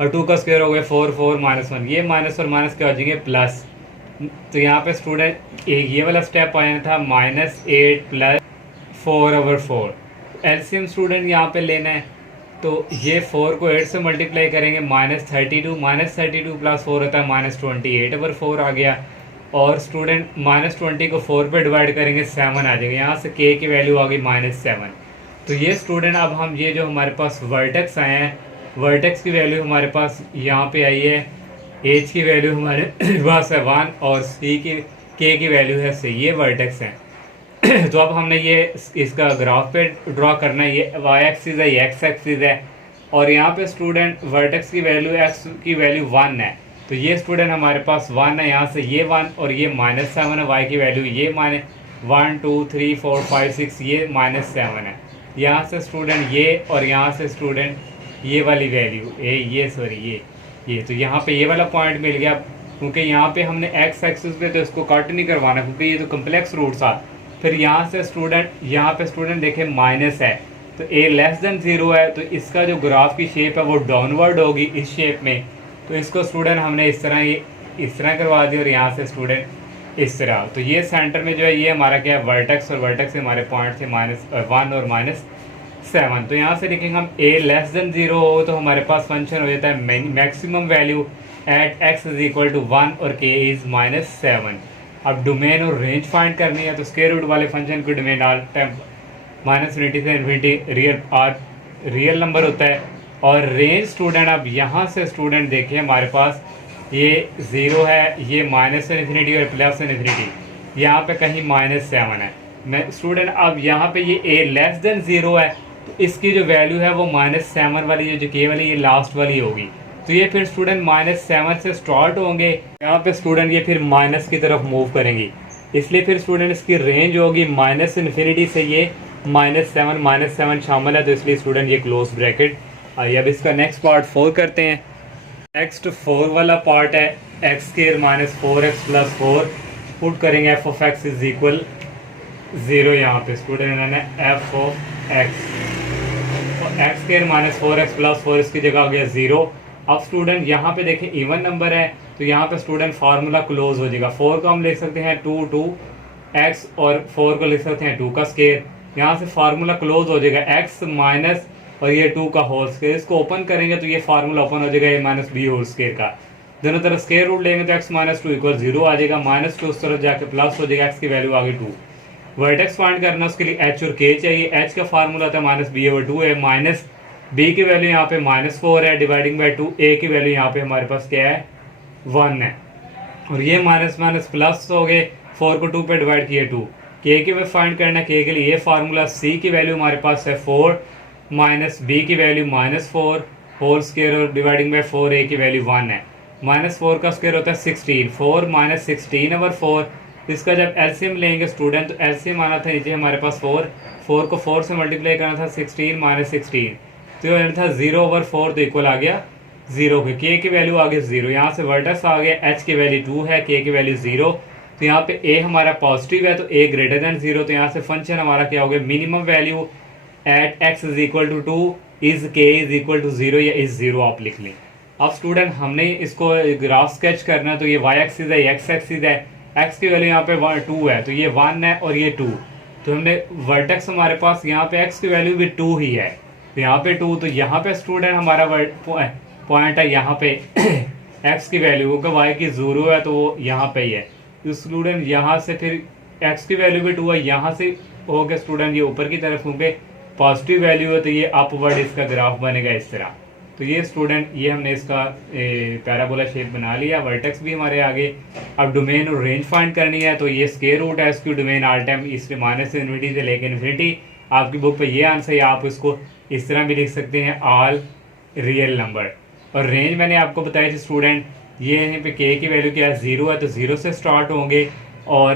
और 2 का स्क्वायर हो गया 4, 4 -1, ये माइनस और माइनस क्या हो जाएंगे प्लस। तो यहाँ पे स्टूडेंट ये वाला स्टेप आया था -8 + 4/4। एलसीएम स्टूडेंट यहाँ पे लेना है, तो ये 4 को 8 से मल्टीप्लाई करेंगे, -32 + 4 होता है -28/4 आ गया, और स्टूडेंट -20 को 4 पे डिवाइड करेंगे 7 आ जाएगा, यहाँ से k की वैल्यू आ गई -7। तो ये स्टूडेंट अब हम ये जो हमारे पास वर्टेक्स आए हैं, वर्टेक्स की वैल्यू हमारे पास यहाँ पे आई है, h की वैल्यू हमारे पास है 1 और k की वैल्यू है 6, ये वर्टेक्स हैं। तो अब हमने ये इसका ग्राफ पे ड्रॉ करना है, ये y एक्सिस है, ये x एक्सिस है, और यहाँ पे स्टूडेंट वर्टेक्स की वैल्यू x की वैल्यू 1 है, तो ये स्टूडेंट हमारे पास 1 है, यहाँ से ये 1 और ये -7 है, y की वैल्यू ये -1 2 3 4 5 6, ये -7 है, यहाँ से स्टूडेंट ये, और यहाँ से स्टूडेंट ये वाली वैल्यू ये तो यहाँ पे ये वाला पॉइंट मिल गया, क्योंकि यहाँ पे हमने x एक्सिस पे तो इसको कट नहीं करवाना, क्योंकि ये तो कम्प्लेक्स रूट था। फिर यहाँ से स्टूडेंट यहाँ पे स्टूडेंट देखें माइनस है, तो a <0 है, तो इसका जो ग्राफ की शेप है वो डाउनवर्ड होगी इस शेप में, तो इसको स्टूडेंट हमने इस तरह करवा दी, और यहाँ से स्टूडेंट इस तरह। तो ये सेंटर में जो है ये हमारा क्या है वर्टेक्स, और वर्टेक्स से हमारे पॉइंट थे -1 और -7। तो यहाँ से लिखेंगे हम a <0 हो तो हमारे पास फंक्शन हो जाता है maximum value at x is equal to 1 और के इज़ -7। अब डोमेन और रेंज फाइंड करनी है तो स्क्वायर रूट वाले फंक्शन को डोमेन आर टाइम -∞ से इन्फिनिटी रियल नंबर होता है। और रेंज स्टूडेंट, अब यहाँ से स्टूडेंट देखिए हमारे पास ये 0 है, ये -∞ और +∞, यहाँ पे कहीं -7 है। मैं स्टूडेंट अब यहाँ पे ये a लेस देन 0 है, तो इसकी जो वैल्यू है वो -7 वाली जो के वाली ये लास्ट वाली होगी। तो ये फिर स्टूडेंट -7 से स्टार्ट होंगे, यहाँ पे स्टूडेंट ये फिर माइनस की तरफ मूव करेंगी, इसलिए फिर स्टूडेंट इसकी रेंज होगी -∞ से ये -7 शामिल है, तो इसलिए स्टूडेंट ये क्लोज ब्रैकेट। आइए अब इसका नेक्स्ट पार्ट 4 करते हैं। नेक्स्ट 4 वाला पार्ट है x² - 4x + 4 पुट करेंगे f of x is equal 0। यहाँ पे स्टूडेंट मैंने f of x x² - 4x + 4 इसकी जगह हो गया 0। अब स्टूडेंट यहाँ पे देखें इवन नंबर है, तो यहाँ पे स्टूडेंट फार्मूला क्लोज हो जाएगा। 4 को हम लिख सकते हैं 2x और 4 को लिख सकते हैं 2 का स्केयर। यहाँ से फार्मूला क्लोज हो जाएगा x माइनस और ये 2 का होल स्केयर। इसको ओपन करेंगे तो ये फार्मूला ओपन हो जाएगा a - b होल स्केयर का। दोनों तरफ स्केयर रूट लेंगे तो x - 2 = 0 आ जाएगा। -2 उस तरफ जाके प्लस हो जाएगा, x की वैल्यू आ गई 2। वर्टेक्स फाइंड करना, उसके लिए h और k चाहिए। h का फार्मूला था -b/2 है, माइनस b की वैल्यू यहाँ पे -4 है, डिवाइडिंग बाई 2, a की वैल्यू यहाँ पे हमारे पास क्या है 1 है। और ये माइनस प्लस हो गए, 4 को 2 पे डिवाइड किए 2। k की वैल्यू फाइंड करना है, k के लिए ये फार्मूला, c की वैल्यू हमारे पास है 4 माइनस b की वैल्यू -4 होल स्केयर और डिवाइडिंग बाई 4, a की वैल्यू 1 है। -4 का स्केयर होता है 16, 4 - 16/4। इसका जब एलसीएम लेंगे स्टूडेंट तो एलसीएम आना था नीचे हमारे पास 4 को 4 से मल्टीप्लाई करना था 16 - 16, तो ये था 0/4, तो इक्वल आ गया 0 के। के की वैल्यू आ गई 0, यहाँ से वर्टेक्स आ गया, h की वैल्यू 2 है, के की वैल्यू 0, तो यहाँ पे a हमारा पॉजिटिव है तो a ग्रेटर देन 0, तो यहाँ से फंक्शन हमारा क्या हो गया, minimum value at x is equal to 2 is k is equal to 0 या इज 0 आप लिख लें। अब स्टूडेंट हमने इसको ग्राफ स्केच करना, तो ये y एक्सिस है, x एक्सिस है, x की वैल्यू यहाँ पे 2 है, तो ये 1 है और ये 2, तो हमने वर्टेक्स हमारे पास यहाँ पे x की वैल्यू भी 2 ही है, तो यहाँ पे 2, तो यहाँ पे स्टूडेंट हमारा पॉइंट है यहाँ पे x की वैल्यू का y की 0 है, तो वो यहाँ पे ही है। तो स्टूडेंट यहाँ से फिर x की वैल्यू भी 2 है, यहाँ से हो गया स्टूडेंट ये ऊपर की तरफ होंगे पॉजिटिव वैल्यू है, तो ये अपवर्ड इसका ग्राफ बनेगा इस तरह। तो ये स्टूडेंट ये हमने इसका पैराबोला शेप बना लिया, वर्टेक्स भी हमारे आगे। अब डोमेन और रेंज फाइंड करनी है, तो ये स्क्वायर रूट है, इसकी डोमेन आर टाइम इससे -∞ से लेकर इन्फिनिटी। आपकी बुक पे ये आंसर है, आप इसको इस तरह भी लिख सकते हैं, ऑल रियल नंबर। और रेंज मैंने आपको बताया थी स्टूडेंट, ये यहाँ पे के की वैल्यू क्या है 0 है, तो 0 से स्टार्ट होंगे, और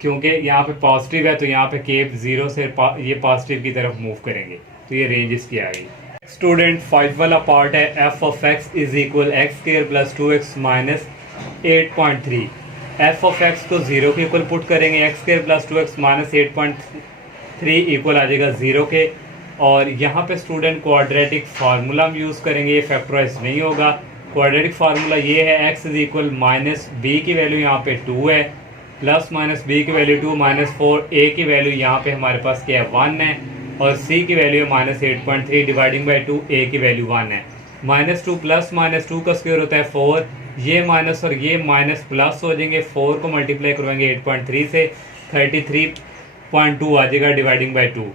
क्योंकि यहाँ पे पॉजिटिव है तो यहाँ पे के 0 से ये पॉजिटिव की तरफ मूव करेंगे, तो ये रेंज इसकी आ गई। स्टूडेंट 5 वाला पार्ट है f of x is equal x² + 2x - 8.3। f of x को 0 के इक्वल पुट करेंगे, x² + 2x - 8.3 इक्वल आ जाएगा 0 के। और यहाँ पे स्टूडेंट क्वाड्रेटिक फार्मूला हम यूज़ करेंगे, ये फैक्टराइज नहीं होगा। क्वाड्रेटिक फार्मूला ये है, x इज इक्वल -b की वैल्यू यहाँ पे 2 है, प्लस -b की वैल्यू 2 -4, a की वैल्यू यहाँ पे हमारे पास क्या है 1 है, और c की वैल्यू है -8.3 डिवाइडिंग बाई 2, a की वैल्यू 1 है। -2 प्लस -2 का स्क्वायर होता है 4, ये माइनस और ये माइनस प्लस हो जाएंगे, 4 को मल्टीप्लाई करवाएंगे 8.3 से 33.2 आ जाएगा डिवाइडिंग बाई 2।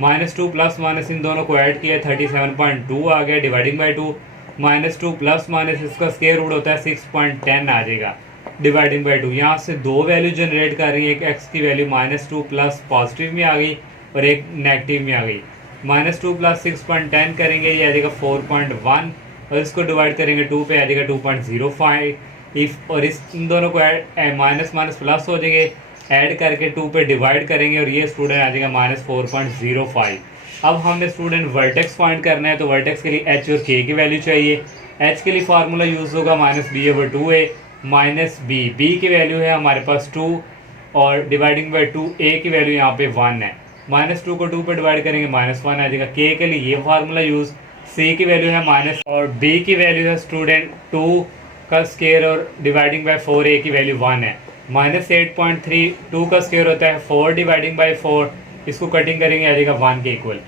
-2 प्लस माइनस इन दोनों को ऐड किया 37.2 आ गया डिवाइडिंग बाई 2। -2 प्लस माइनस इसका स्क्वायर रूट होता है 6.10 आ जाएगा डिवाइडिंग बाई 2। यहाँ से दो वैल्यू जनरेट कर रही है, एक x की वैल्यू -2 प्लस पॉजिटिव में आ गई और एक नेगेटिव में आ गई। -2 प्लस 6.10 करेंगे, ये आ जाएगा 4.1, और इसको डिवाइड करेंगे 2 पे आ जाएगा 2.05। इफ और इस इन दोनों को ऐड माइनस माइनस प्लस हो जाएंगे, ऐड करके 2 पे डिवाइड करेंगे और ये स्टूडेंट आ जाएगा -4.05। अब हमने स्टूडेंट वर्टेक्स फाइंड करना है, तो वर्टेक्स के लिए h और k की वैल्यू चाहिए। h के लिए फार्मूला यूज़ होगा -b/2a -b, b की वैल्यू है हमारे पास 2 और डिवाइडिंग बाई 2, a की वैल्यू यहाँ पे 1 है। -2 को 2 पे डिवाइड करेंगे -1 आ जाएगा। k के लिए ये फार्मूला यूज़, c की वैल्यू है माइनस और b की वैल्यू है स्टूडेंट 2 का स्केयर और डिवाइडिंग बाई 4, a की वैल्यू 1 है। -8.3 2 का स्केयर होता है 4 डिवाइडिंग बाई 4, इसको कटिंग करेंगे आ जाएगा 1 के इक्वल।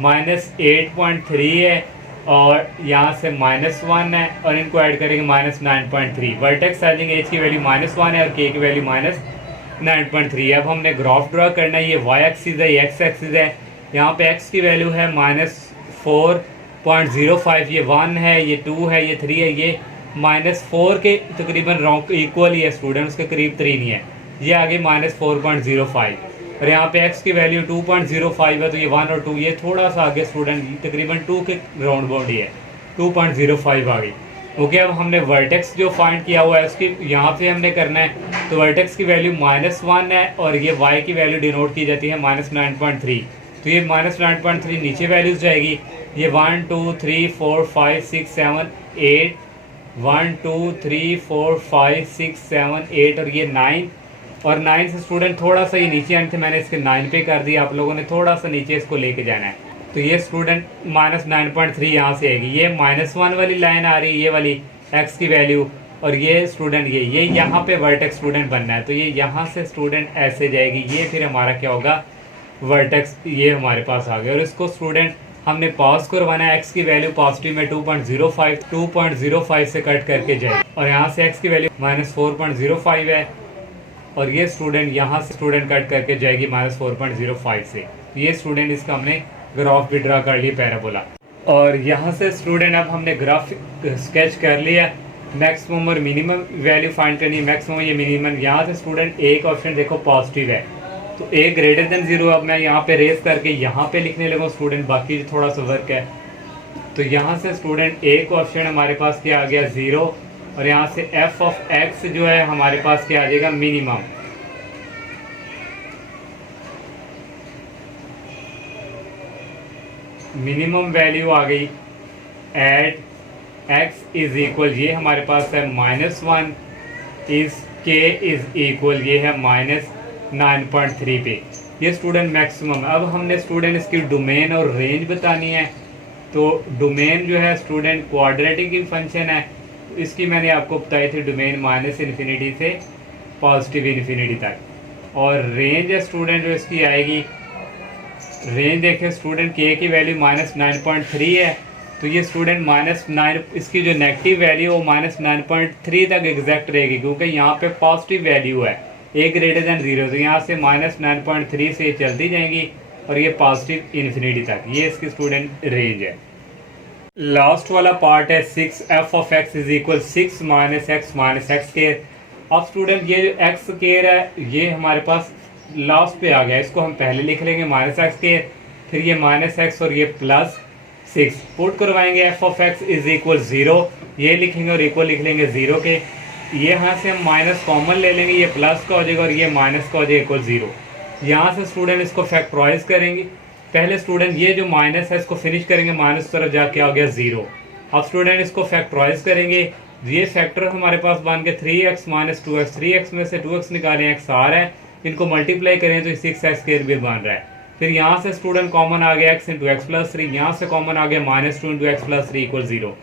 -8.3 है और यहाँ से -1 है और इनको ऐड करेंगे -9.3। वर्टेक्स साइजिंग एज की वैल्यू -1 है और के की वैल्यू -9.3। अब हमने ग्राफ ड्रा करना है। ये वाई एक्सिस है, ये एक्स एक्सिस है। यहाँ पे एक्स की वैल्यू है -4.05, ये 1 है, ये 2 है, ये 3 है, ये -4 के तकरीबन राउंड इक्वल ही है स्टूडेंट, उसके करीब 3 नहीं है। ये आगे -4.05 और यहाँ पे x की वैल्यू 2.05 है, तो ये 1 और 2 ये थोड़ा सा आगे स्टूडेंट तकरीबन 2 के राउंड बाउंड ही है, 2.05 आगे। ओके, अब हमने वर्टेक्स जो फाइंड किया हुआ है उसकी यहाँ पे हमने करना है। तो वर्टेक्स की वैल्यू -1 है और ये y की वैल्यू डिनोट की जाती है -9.3। तो ये -9.3 नीचे वैल्यूज जाएगी। ये 1 2 3 4 5 6 7 8, 1 2 3 4 5 6 7 8 और ये 9 और 9 से स्टूडेंट थोड़ा सा ये नीचे आने थे, मैंने इसके 9 पे कर दिया। आप लोगों ने थोड़ा सा नीचे इसको लेके जाना है। तो ये स्टूडेंट -9.3 यहाँ से आएगी। ये -1 वाली लाइन आ रही है, ये वाली x की वैल्यू, और ये स्टूडेंट ये यहाँ पे वर्टेक्स स्टूडेंट बनना है। तो ये यहाँ से स्टूडेंट ऐसे जाएगी, ये फिर हमारा क्या होगा वर्टेक्स, ये हमारे पास आ गया। और इसको स्टूडेंट हमने पास करवाना है। x की वैल्यू पॉजिटिव में 2.05 से कट करके जाए और यहाँ से x की वैल्यू -4.05 है और ये स्टूडेंट यहाँ से स्टूडेंट कट करके जाएगी -4.05 से। ये स्टूडेंट इसका हमने ग्राफ भी ड्रा कर लिया पैराबोला। और यहाँ से स्टूडेंट अब हमने ग्राफ स्केच कर लिया। मैक्सिमम और मिनिमम वैल्यू फाइंड करनी है। मैक्सिमम ये मिनिमम, यहाँ से स्टूडेंट एक ऑप्शन देखो पॉजिटिव है, तो a ग्रेटर देन 0 अब मैं यहाँ पे रेस करके यहाँ पे लिखने लगा स्टूडेंट, बाकी थोड़ा सा वर्क है। तो यहाँ से स्टूडेंट एक ऑप्शन हमारे पास क्या आ गया 0 और यहाँ से f ऑफ x जो है हमारे पास क्या आ जाएगा मिनिमम। मिनिमम वैल्यू आ गई एट x इज इक्वल, ये हमारे पास है -1 इज k इज इक्वल, ये है -9.3 पे। ये स्टूडेंट मैक्सिमम। अब हमने स्टूडेंट इसकी डोमेन और रेंज बतानी है। तो डोमेन जो है स्टूडेंट क्वाड्रेटिक की फंक्शन है, इसकी मैंने आपको बताई थी डोमेन -∞ से +∞ तक। और रेंज है स्टूडेंट जो इसकी आएगी, रेंज देखें स्टूडेंट k की वैल्यू -9.3 है, तो ये स्टूडेंट -9 इसकी जो नेगेटिव वैल्यू वो -9.3 तक एग्जैक्ट रहेगी, क्योंकि यहाँ पे पॉजिटिव वैल्यू है a ग्रेटर देन 0। तो यहाँ से -9.3 से चलती जाएंगी और ये पॉजिटिव इन्फिनिटी तक, ये इसकी स्टूडेंट रेंज है। लास्ट वाला पार्ट है 6 f of x is equal 6 - x care. अब स्टूडेंट ये जो x केयर है ये हमारे पास लास्ट पे आ गया, इसको हम पहले लिख लेंगे -x केयर, फिर ये -x और ये +6 पुट करवाएंगे। f of x is equal 0 ये लिखेंगे और इक्वल लिख लेंगे 0 के। ये यहाँ से हम माइनस कॉमन ले लेंगे, ये प्लस का हो जाएगा और ये माइनस का हो जाएगा इक्वल 0। यहाँ से स्टूडेंट इसको फैक्टराइज करेंगे। पहले स्टूडेंट ये जो माइनस है इसको फिनिश करेंगे, माइनस तरफ जाके आ गया 0। अब स्टूडेंट इसको फैक्टराइज करेंगे, ये फैक्टर हमारे पास बन के 3x - 2x, 3x में से 2x निकालें, x आ रहा है, इनको मल्टीप्लाई करें तो 6x स्क्वायर भी बन रहा है। फिर यहाँ से स्टूडेंट कॉमन आ गया x × x + 3, यहाँ से कॉमन आ गया -2 × x + 3 = 0।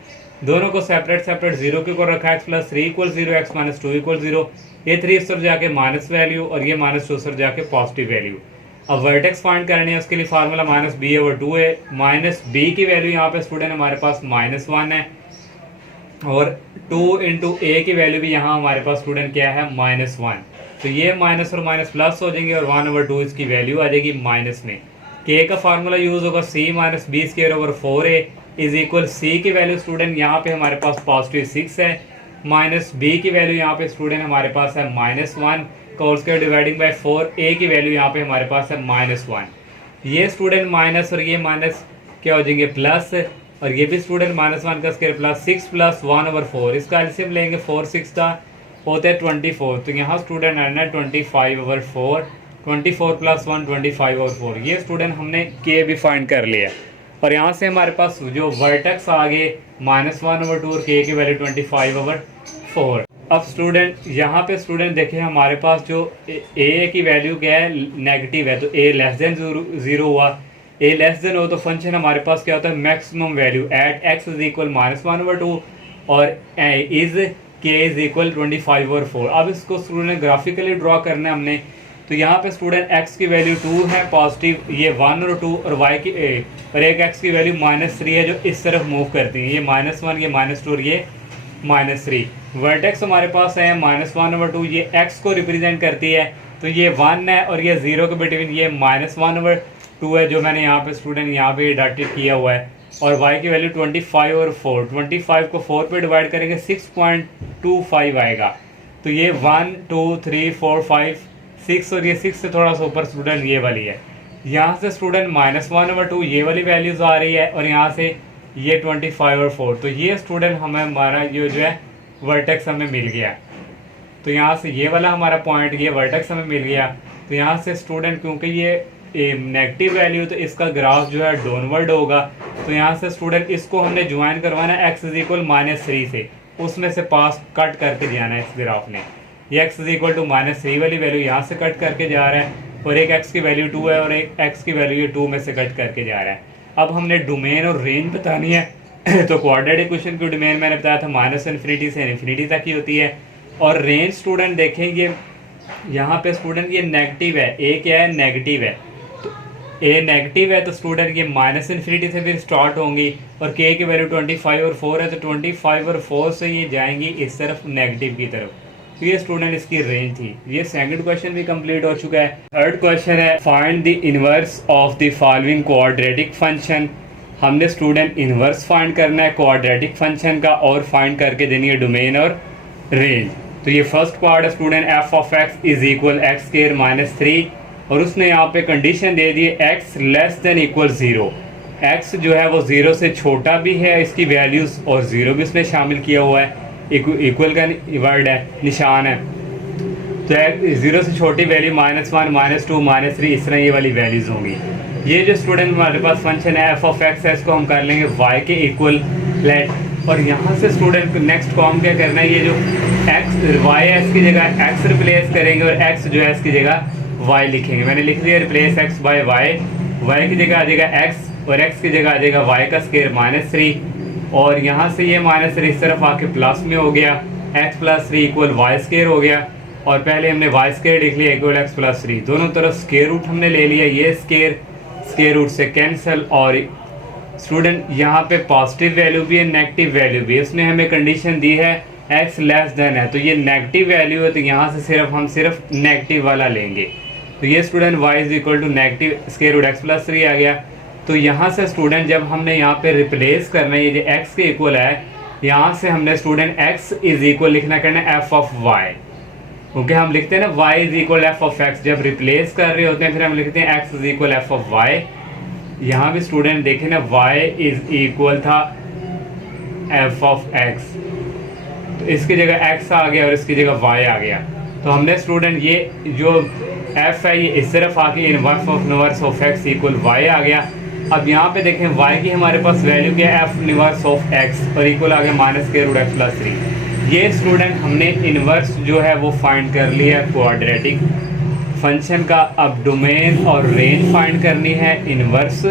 दोनों को सेपरेट 0 के ऊपर रखा, x + 3 = 0, x - 2 = 0। ये 3 इस तरफ जाके माइनस वैल्यू और ये -2 इस तरफ जाके पॉजिटिव वैल्यू। अब वर्टेक्स फाइंड करनी है, उसके लिए फार्मूला -b/2 है। -b की वैल्यू यहाँ पे स्टूडेंट हमारे पास -1 है और 2 × a की वैल्यू भी यहाँ हमारे पास स्टूडेंट क्या है -1। तो ये माइनस और माइनस प्लस हो जाएंगे और 1/2 इसकी वैल्यू आ जाएगी माइनस में। k का फार्मूला यूज होगा c - b² ² is equal c की वैल्यू स्टूडेंट यहाँ पे हमारे पास पॉजिटिव 6 है, माइनस b की वैल्यू यहाँ पे स्टूडेंट हमारे पास है -1 का डिवाइडिंग बाय 4, a की वैल्यू यहाँ पे हमारे पास है -1। ये स्टूडेंट माइनस और ये माइनस क्या हो जाएंगे प्लस, और ये भी स्टूडेंट -1 का स्क्वायर प्लस 6 + 1/4, इसका एलसीएम लेंगे 4 6 का होता है 24। तो यहाँ स्टूडेंट आना है 25/4, 24 + 1 25/4। ये स्टूडेंट हमने के भी फाइंड कर लिया और यहाँ से हमारे पास जो वर्टेक्स आ गए -1/2 और के की वैल्यू 25/4। अब स्टूडेंट यहाँ पे स्टूडेंट देखें हमारे पास जो a की वैल्यू क्या है नेगेटिव है, तो a < 0 हुआ। a < हो तो फंक्शन हमारे पास क्या होता है maximum value at x is equal -1/2 और इज k इज इक्वल 25/4। अब इसको स्टूडेंट ग्राफिकली ड्रॉ करना है हमने। तो यहाँ पे स्टूडेंट x की वैल्यू 2 है पॉजिटिव, ये 1 और 2, और y की और एक x की वैल्यू -3 है जो इस तरफ मूव करती है, ये -1, ये -2 और ये -3। वर्टेक्स हमारे पास है -1/2, ये x को रिप्रेजेंट करती है, तो ये 1 है और ये 0 के बिटवीन ये -1/2 है जो मैंने यहाँ पे स्टूडेंट यहाँ पे डाटेड किया हुआ है। और y की वैल्यू 25 और 4, 25 को 4 पे डिवाइड करेंगे 6.25 आएगा। तो ये 1 2 3 4 5 6 और ये 6 से थोड़ा सा ऊपर स्टूडेंट ये वाली है। यहाँ से स्टूडेंट -1/2 ये वाली वैल्यूज़ आ रही है, और यहाँ से ये 25 और 4। तो ये स्टूडेंट हमें हमारा ये जो है वर्टेक्स हमें मिल गया। तो यहाँ से ये वाला हमारा पॉइंट, ये वर्टेक्स हमें मिल गया। तो यहाँ से स्टूडेंट क्योंकि ये नेगेटिव वैल्यू, तो इसका ग्राफ जो है डाउनवर्ड होगा। तो यहाँ से स्टूडेंट इसको हमने ज्वाइन करवाना है x = -3 से, उसमें से पास कट करके जाना है इस ग्राफ ने। ये x = -3 वाली वैल्यू यहाँ से कट करके जा रहा है, और एक x की वैल्यू 2 है और एक x की वैल्यू ये 2 में से कट करके जा रहा है। अब हमने डोमेन और रेंज बतानी है। तो क्वाड्रेटिक इक्वेशन की डोमेन मैंने बताया था -∞ से ∞ तक की होती है, और रेंज स्टूडेंट देखेंगे यहाँ पे स्टूडेंट ये नेगेटिव है, ए क्या है नेगेटिव है, तो ए नेगेटिव है तो स्टूडेंट ये -∞ से फिर स्टार्ट होंगी, और के की वैल्यू 25 और 4 है, तो 25 और 4 से ये जाएंगी इस तरफ नेगेटिव की तरफ। तो ये स्टूडेंट इसकी रेंज थी। ये सेकंड क्वेश्चन भी कंप्लीट हो चुका है। थर्ड क्वेश्चन है find the inverse of the following quadratic function. हमने स्टूडेंट इनवर्स फाइंड करना है क्वाड्रेटिक फंक्शन का, और फाइंड करके देनी है डोमेन और रेंज। तो ये फर्स्ट पार्ट है स्टूडेंट f(x) = x² - 3, और उसने यहाँ पे कंडीशन दे दी x < 0। x जो है वो 0 से छोटा भी है इसकी वैल्यूज, और 0 भी उसने शामिल किया हुआ है, इक्वल का वर्ड है, निशान है। तो 0 से छोटी वैल्यू -1 -2 -3 इस तरह ये वाली वैल्यूज होंगी। ये जो स्टूडेंट हमारे पास फंक्शन है f(x) है, इसको हम कर लेंगे y के इक्वल लेट, और यहाँ से स्टूडेंट को नेक्स्ट काम क्या करना है, ये जो y है इसकी जगह x रिप्लेस करेंगे, और x जो है इसकी जगह y लिखेंगे। मैंने लिख दिया रिप्लेस x बाय y की जगह आ जाएगा x, और x की जगह आ जाएगा y का स्क्वायर -3, और यहाँ से ये -3 इस तरफ आके प्लस में हो गया, x + 3 = y² हो गया, और पहले हमने y² लिख लिया = x + 3, दोनों तरफ स्क्वायर रूट हमने ले लिया, ये स्क्वायर रूट से कैंसिल। और स्टूडेंट यहाँ पे पॉजिटिव वैल्यू भी है नेगेटिव वैल्यू भी है, उसने हमें कंडीशन दी है x < है, तो ये नेगेटिव वैल्यू है, तो यहाँ से हम सिर्फ नेगेटिव वाला लेंगे। तो ये स्टूडेंट y = (x + 3 आ गया। तो यहाँ से स्टूडेंट जब हमने यहाँ पे रिप्लेस करना है, ये जो x के इक्वल है, यहाँ से हमने स्टूडेंट x = लिखना करना f(y), क्योंकि हम लिखते हैं ना y = f(x), जब रिप्लेस कर रहे होते हैं फिर हम लिखते हैं x = f(y). यहाँ भी स्टूडेंट देखें ना y था f(x), तो इसकी जगह x आ गया और इसकी जगह y आ गया। तो हमने स्टूडेंट ये जो f है ये इस तरफ आके इनवर्स ऑफ x = y आ गया। अब यहाँ पे देखें y की हमारे पास वैल्यू क्या है f(x) और इक्वल आ गया (√x + 3). ये स्टूडेंट हमने इनवर्स जो है वो फाइंड कर लिया क्वाड्रेटिक फंक्शन का। अब डोमेन और रेंज फाइंड करनी है इनवर्स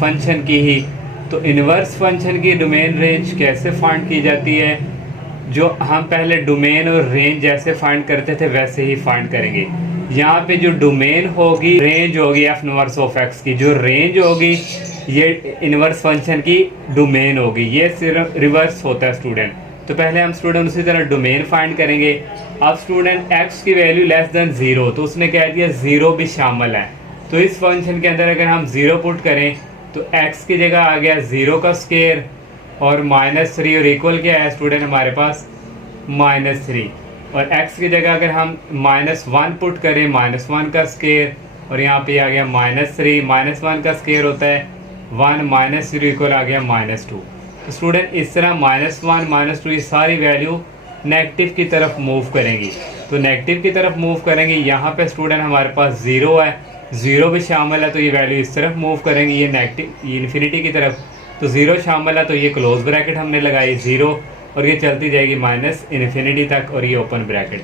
फंक्शन की ही। तो इनवर्स फंक्शन की डोमेन रेंज कैसे फाइंड की जाती है, जो हम पहले डोमेन और रेंज जैसे फाइंड करते थे वैसे ही फाइंड करेंगे। यहाँ पे जो डोमेन होगी रेंज होगी f(x) की, जो रेंज होगी ये इनवर्स फंक्शन की डोमेन होगी। ये सिर्फ रिवर्स होता है स्टूडेंट। तो पहले हम स्टूडेंट उसी तरह डोमेन फाइंड करेंगे। अब स्टूडेंट x की वैल्यू <0, तो उसने कह दिया 0 भी शामिल है। तो इस फंक्शन के अंदर अगर हम 0 पुट करें तो x की जगह आ गया 0 का स्क्वायर और -3, और इक्वल क्या है स्टूडेंट हमारे पास -3, और x की जगह अगर हम -1 पुट करें -1 का स्क्वायर, और यहाँ पे आ गया -3, -1 का स्क्वायर होता है 1 -0 इक्वल आ गया -2। तो स्टूडेंट इस तरह -1 -2 ये सारी वैल्यू नेगेटिव की तरफ मूव करेंगी। तो नेगेटिव की तरफ मूव करेंगे, यहाँ पे स्टूडेंट हमारे पास 0 है, 0 भी शामिल है, तो ये वैल्यू इस तरफ मूव करेंगी, ये नेगेटिव ये इन्फिनिटी की तरफ। तो 0 शामिल है तो ये क्लोज ब्रैकेट हमने लगाई 0, और ये चलती जाएगी -∞ तक, और ये ओपन ब्रैकेट,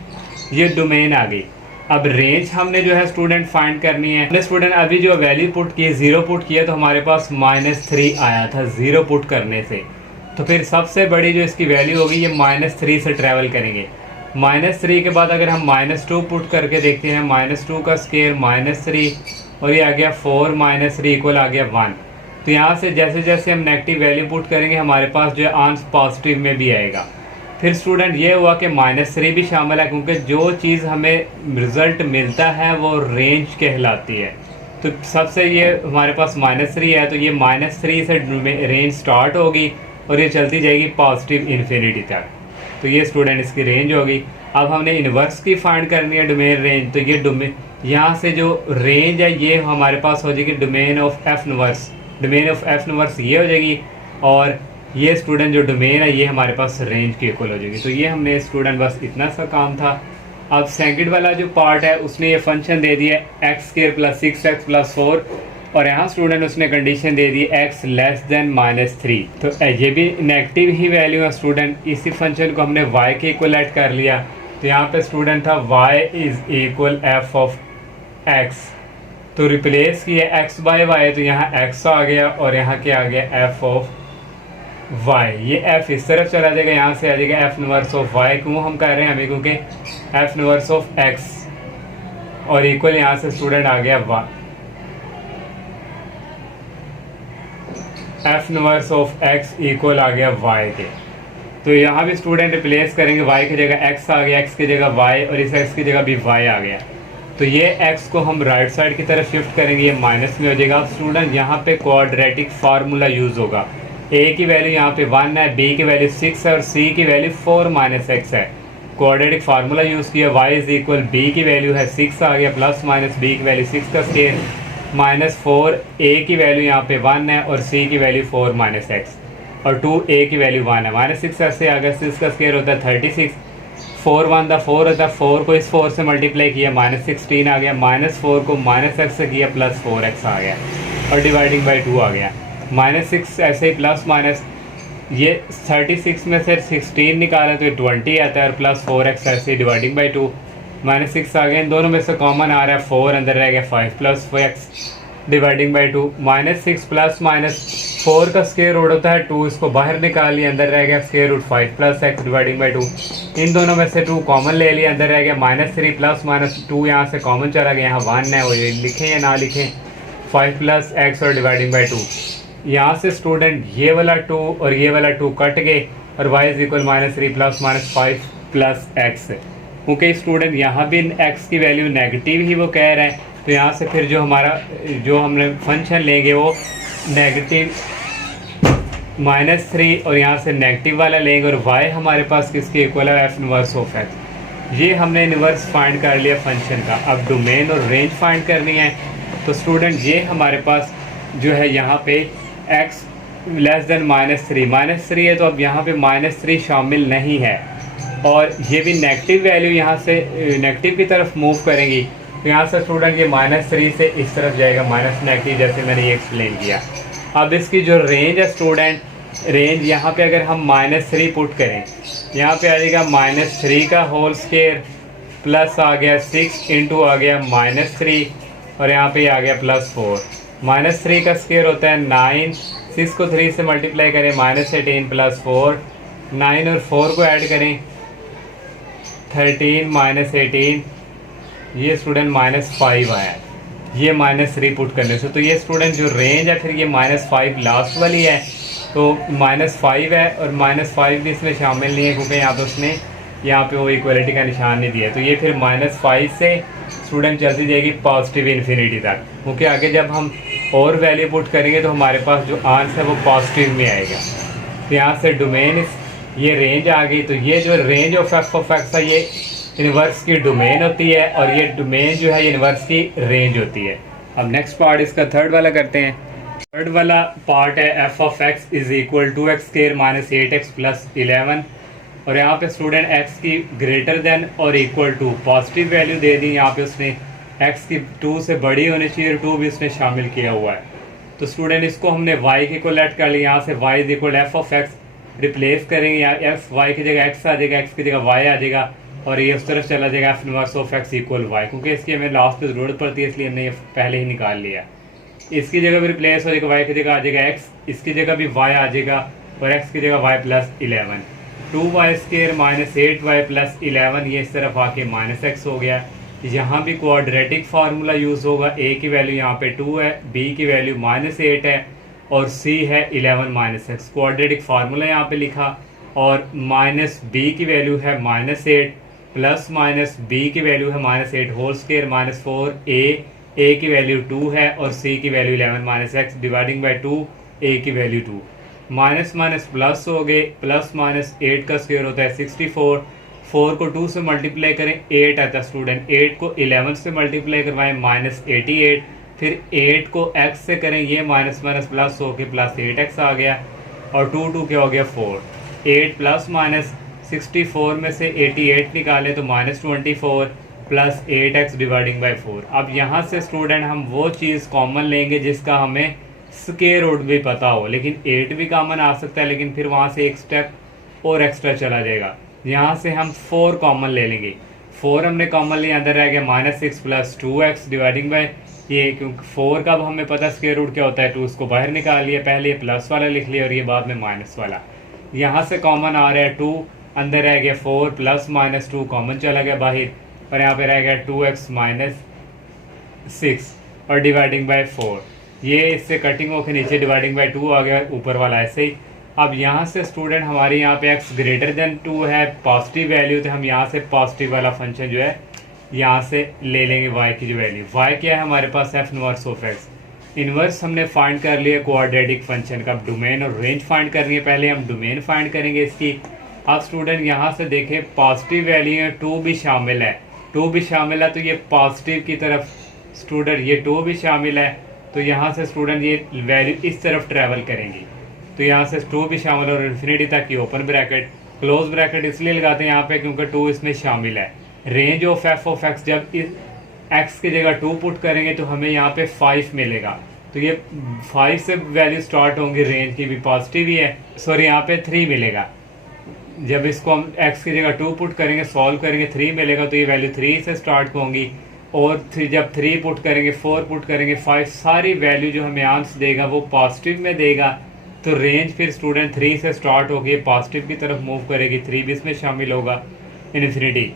ये डोमेन आ गई। अब रेंज हमने जो है स्टूडेंट फाइंड करनी है। हमने स्टूडेंट अभी जो वैल्यू पुट की 0 पुट किया तो हमारे पास -3 आया था 0 पुट करने से। तो फिर सबसे बड़ी जो इसकी वैल्यू होगी ये -3 से ट्रैवल करेंगे। -3 के बाद अगर हम -2 पुट करके देखते हैं, -2 का स्केयर -3 और ये आ गया 4 -3 इक्वल आ गया 1। तो यहाँ से जैसे जैसे हम नेगेटिव वैल्यू पुट करेंगे हमारे पास जो है आंसर पॉजिटिव में भी आएगा। फिर स्टूडेंट ये हुआ कि -3 भी शामिल है, क्योंकि जो चीज़ हमें रिज़ल्ट मिलता है वो रेंज कहलाती है। तो सबसे ये हमारे पास -3 है, तो ये -3 से रेंज स्टार्ट होगी और ये चलती जाएगी पॉजिटिव इन्फिनिटी तक। तो ये स्टूडेंट इसकी रेंज होगी। अब हमने इन्वर्स की फाइंड करनी है डोमेन रेंज। तो ये डोमेन यहाँ से जो रेंज है ये हमारे पास हो जाएगी domain of F inverse. Domain of F inverse ये हो जाएगी और ये स्टूडेंट जो डोमेन है ये हमारे पास रेंज के इक्वल हो जाएगी। तो ये हमने स्टूडेंट बस इतना सा काम था। अब सेकंड वाला जो पार्ट है उसने ये फंक्शन दे दिया x² + 6x + 4 और यहाँ स्टूडेंट उसने कंडीशन दे दी x लेस देन -3। तो ये भी नेगेटिव ही वैल्यू है स्टूडेंट। इसी फंक्शन को हमने y के इक्वल ऐड कर लिया। तो यहाँ पे स्टूडेंट था y = f ऑफ x। तो रिप्लेस किया x बाय y, तो यहाँ x आ गया और यहाँ क्या आ गया f ऑफ y। ये f इस तरफ चला जाएगा, यहाँ से आ जाएगा f इनवर्स ऑफ y। क्यों हम कर रहे हैं हमें, क्योंकि f इनवर्स ऑफ x और इक्वल यहाँ से स्टूडेंट आ गया y। f inverse of x equal आ गया y के। तो यहाँ भी स्टूडेंट रिप्लेस करेंगे, y की जगह x आ गया, x की जगह y और इस x की जगह भी y आ गया। तो ये x को हम राइट साइड की तरफ शिफ्ट करेंगे, ये माइनस में हो जाएगा। अब स्टूडेंट यहाँ पे क्वाड्रेटिक फार्मूला यूज़ होगा। a की वैल्यू यहाँ पे 1 है, b की वैल्यू 6 है और c की वैल्यू 4 - x है। क्वाड्रेटिक फार्मूला यूज़ किया, y = b की वैल्यू है 6 आ गया प्लस माइनस b की वैल्यू 6 का स्केयर -4, a की वैल्यू यहाँ पे 1 है और c की वैल्यू 4 - x और 2a की वैल्यू 1 है। -6 ऐसे आ गया, 6 का स्केयर होता है 36, 4 1 दा 4 होता है, 4 को इस 4 से मल्टीप्लाई किया -16 आ गया, -4 को -x से किया प्लस 4x आ गया और डिवाइडिंग बाई 2 आ गया। -6 ऐसे ही प्लस माइनस ये 36 में से 16 निकाला तो ये 20 आता है और प्लस 4x ऐसे ही डिवाइडिंग बाई 2। -6 आ गया, इन दोनों में से कॉमन आ रहा है 4, अंदर रह गया 5 plus 4x dividing by 2। -6 plus minus 4 का स्क्वायर रूट होता है 2, इसको बाहर निकाल लिया, अंदर रह गया square root 5 plus x dividing by 2। इन दोनों में से 2 कॉमन ले लिया, अंदर रह गया -3 प्लस माइनस 2 यहाँ से कॉमन चला गया, यहाँ 1 है वो ये लिखें या ना लिखें, 5 प्लस x और डिवाइडिंग बाई 2। यहाँ से स्टूडेंट ये वाला 2 और ये वाला 2 कट गए और y = -3 plus minus 5 plus x। क्योंकि स्टूडेंट यहाँ भी x की वैल्यू नेगेटिव ही वो कह रहे हैं, तो यहाँ से फिर जो हमने फंक्शन लेंगे वो नेगेटिव -3 और यहाँ से नेगेटिव वाला लेंगे और y हमारे पास किसके इक्वल है, f इनवर्स ऑफ x। ये हमने इनवर्स फाइंड कर लिया फंक्शन का। अब डोमेन और रेंज फाइंड करनी है। तो स्टूडेंट ये हमारे पास जो है यहाँ पे x लेस देन -3 है, तो अब यहाँ पे -3 शामिल नहीं है और ये भी नेगेटिव वैल्यू यहाँ से नेगेटिव की तरफ मूव करेंगी। तो यहाँ से स्टूडेंट ये -3 से इस तरफ जाएगा माइनस नेगेटिव, जैसे मैंने ये एक्सप्लेन किया। अब इसकी जो रेंज है स्टूडेंट, रेंज यहाँ पे अगर हम -3 पुट करें, यहाँ पे आ जाएगा -3 का होल स्क्वायर प्लस आ गया 6 इंटू आ गया -3 और यहाँ पे आ गया +4। -3 का स्क्वायर होता है 9, 6 को 3 से मल्टीप्लाई करें -18 प्लस 4, 9 और 4 को ऐड करें 13 -18, ये स्टूडेंट -5 आया है ये -3 पुट करने से। तो ये स्टूडेंट जो रेंज है फिर ये -5 लास्ट वाली है, तो -5 है और -5 भी इसमें शामिल नहीं है क्योंकि यहाँ पे उसने यहाँ पे वो इक्वलिटी का निशान नहीं दिया। तो ये फिर -5 से स्टूडेंट चलती जाएगी पॉजिटिव इन्फिनिटी तक, क्योंकि आगे जब हम और वैल्यू पुट करेंगे तो हमारे पास जो आंसर है वो पॉजिटिव में आएगा। तो यहाँ से डोमेन ये रेंज आ गई। तो ये जो रेंज ऑफ x है ये इन्वर्स की डोमेन होती है और ये डोमेन जो है ये इन्वर्स की रेंज होती है। अब नेक्स्ट पार्ट इसका थर्ड वाला करते हैं। थर्ड वाला पार्ट है f(x) = 2x² - 8x + 11 और यहाँ पे स्टूडेंट x की ग्रेटर देन और इक्वल टू पॉजिटिव वैल्यू दे दी। यहाँ पे उसने x की 2 से बड़ी होनी चाहिए, 2 भी उसने शामिल किया हुआ है। तो स्टूडेंट इसको हमने y के इक्वल ऐड कर लिया, यहाँ से y = f(x) रिप्लेस करेंगे, यहाँ f y की जगह x आ जाएगा, x की जगह y आ जाएगा और ये उस तरफ चला जाएगा f inverse of x = y। क्योंकि इसकी हमें लास्ट पे ज़रूरत पड़ती है इसलिए हमने ये पहले ही निकाल लिया। इसकी जगह भी रिप्लेस हो जाएगा, y की जगह आ जाएगा x, इसकी जगह भी y आ जाएगा और x की जगह y + 11। 2y² minus 8y plus 11, ये इस तरफ आके माइनस एक्स हो गया। यहाँ भी क्वाड्रेटिक फार्मूला यूज़ होगा। a की वैल्यू यहाँ पे 2 है, b की वैल्यू माइनस 8 है और c है 11 माइनस एक्स। क्वाड्रेटिक फार्मूला यहाँ पे लिखा और माइनस b की वैल्यू है माइनस 8 प्लस माइनस b की वैल्यू है minus 8 whole square minus 4a की वैल्यू 2 है और c की value 11 minus x dividing by 2, a की वैल्यू 2। माइनस माइनस प्लस हो गए, प्लस माइनस 8 का स्क्वायर होता है 64। 4 को 2 से मल्टीप्लाई करें 8 आता है स्टूडेंट, 8 को 11 से मल्टीप्लाई करवाएं माइनस 88, फिर 8 को x से करें, ये माइनस माइनस प्लस हो के प्लस 8x आ गया और 2 क्या हो गया 4। 8 प्लस माइनस 64 में से 88 निकालें तो minus 24 plus 8x dividing by 4। अब यहाँ से स्टूडेंट हम वो चीज़ कॉमन लेंगे जिसका हमें स्क्वायर रूट भी पता हो, लेकिन 8 भी कॉमन आ सकता है, लेकिन फिर वहाँ से एक स्टेप और एक्स्ट्रा चला जाएगा। यहाँ से हम 4 कॉमन ले लेंगे। 4 हमने कॉमन लिया, अंदर रह गया minus 6 plus 2x dividing by ये, क्योंकि 4 का हमें पता स्क्वायर रूट क्या होता है 2, उसको बाहर निकाल लिया, पहले ये प्लस वाला लिख लिया और ये बाद में माइनस वाला। यहाँ से कॉमन आ रहा है 2, अंदर रह गया 4 प्लस माइनस 2 कॉमन चला गया बाहर और यहाँ पे रह गया 2x माइनस 6 और डिवाइडिंग बाई 4। ये इससे कटिंग होकर नीचे डिवाइडिंग बाई 2 आ गया, ऊपर वाला ऐसे ही। अब यहाँ से स्टूडेंट हमारे यहाँ पे x ग्रेटर देन 2 है, पॉजिटिव वैल्यू, तो हम यहाँ से पॉजिटिव वाला फंक्शन जो है यहाँ से ले लेंगे y की जो वैल्यू। y क्या है हमारे पास f inverse of x। Inverse हमने फाइंड कर लिया क्वाड्रेटिक फंक्शन का। डोमेन और रेंज फाइंड करनी है, पहले हम डोमेन फाइंड करेंगे इसकी। अब स्टूडेंट यहाँ से देखें पॉजिटिव वैल्यू है, 2 भी शामिल है, 2 भी शामिल है तो ये पॉजिटिव की तरफ स्टूडेंट ये 2 भी शामिल है, तो यहाँ से स्टूडेंट ये वैल्यू इस तरफ ट्रैवल करेंगी, तो यहाँ से 2 भी शामिल और इन्फिनिटी तक की ओपन ब्रैकेट। क्लोज ब्रैकेट इसलिए लगाते हैं यहाँ पे क्योंकि 2 इसमें शामिल है। Range of f of x, जब इस एक्स की जगह 2 पुट करेंगे तो हमें यहाँ पे 5 मिलेगा, तो ये 5 से वैल्यू स्टार्ट होंगी, रेंज की भी पॉजिटिव ही है, सॉरी यहाँ पे 3 मिलेगा। जब इसको हम x की जगह 2 पुट करेंगे, सॉल्व करेंगे, 3 मिलेगा, तो ये वैल्यू 3 से स्टार्ट होंगी और जब 3 पुट करेंगे, 4 पुट करेंगे, 5, सारी वैल्यू जो हमें आंसर देगा वो पॉजिटिव में देगा। तो रेंज फिर स्टूडेंट 3 से स्टार्ट होगी, पॉजिटिव की तरफ मूव करेगी, 3 भी इसमें शामिल होगा, इन्फिनिटी।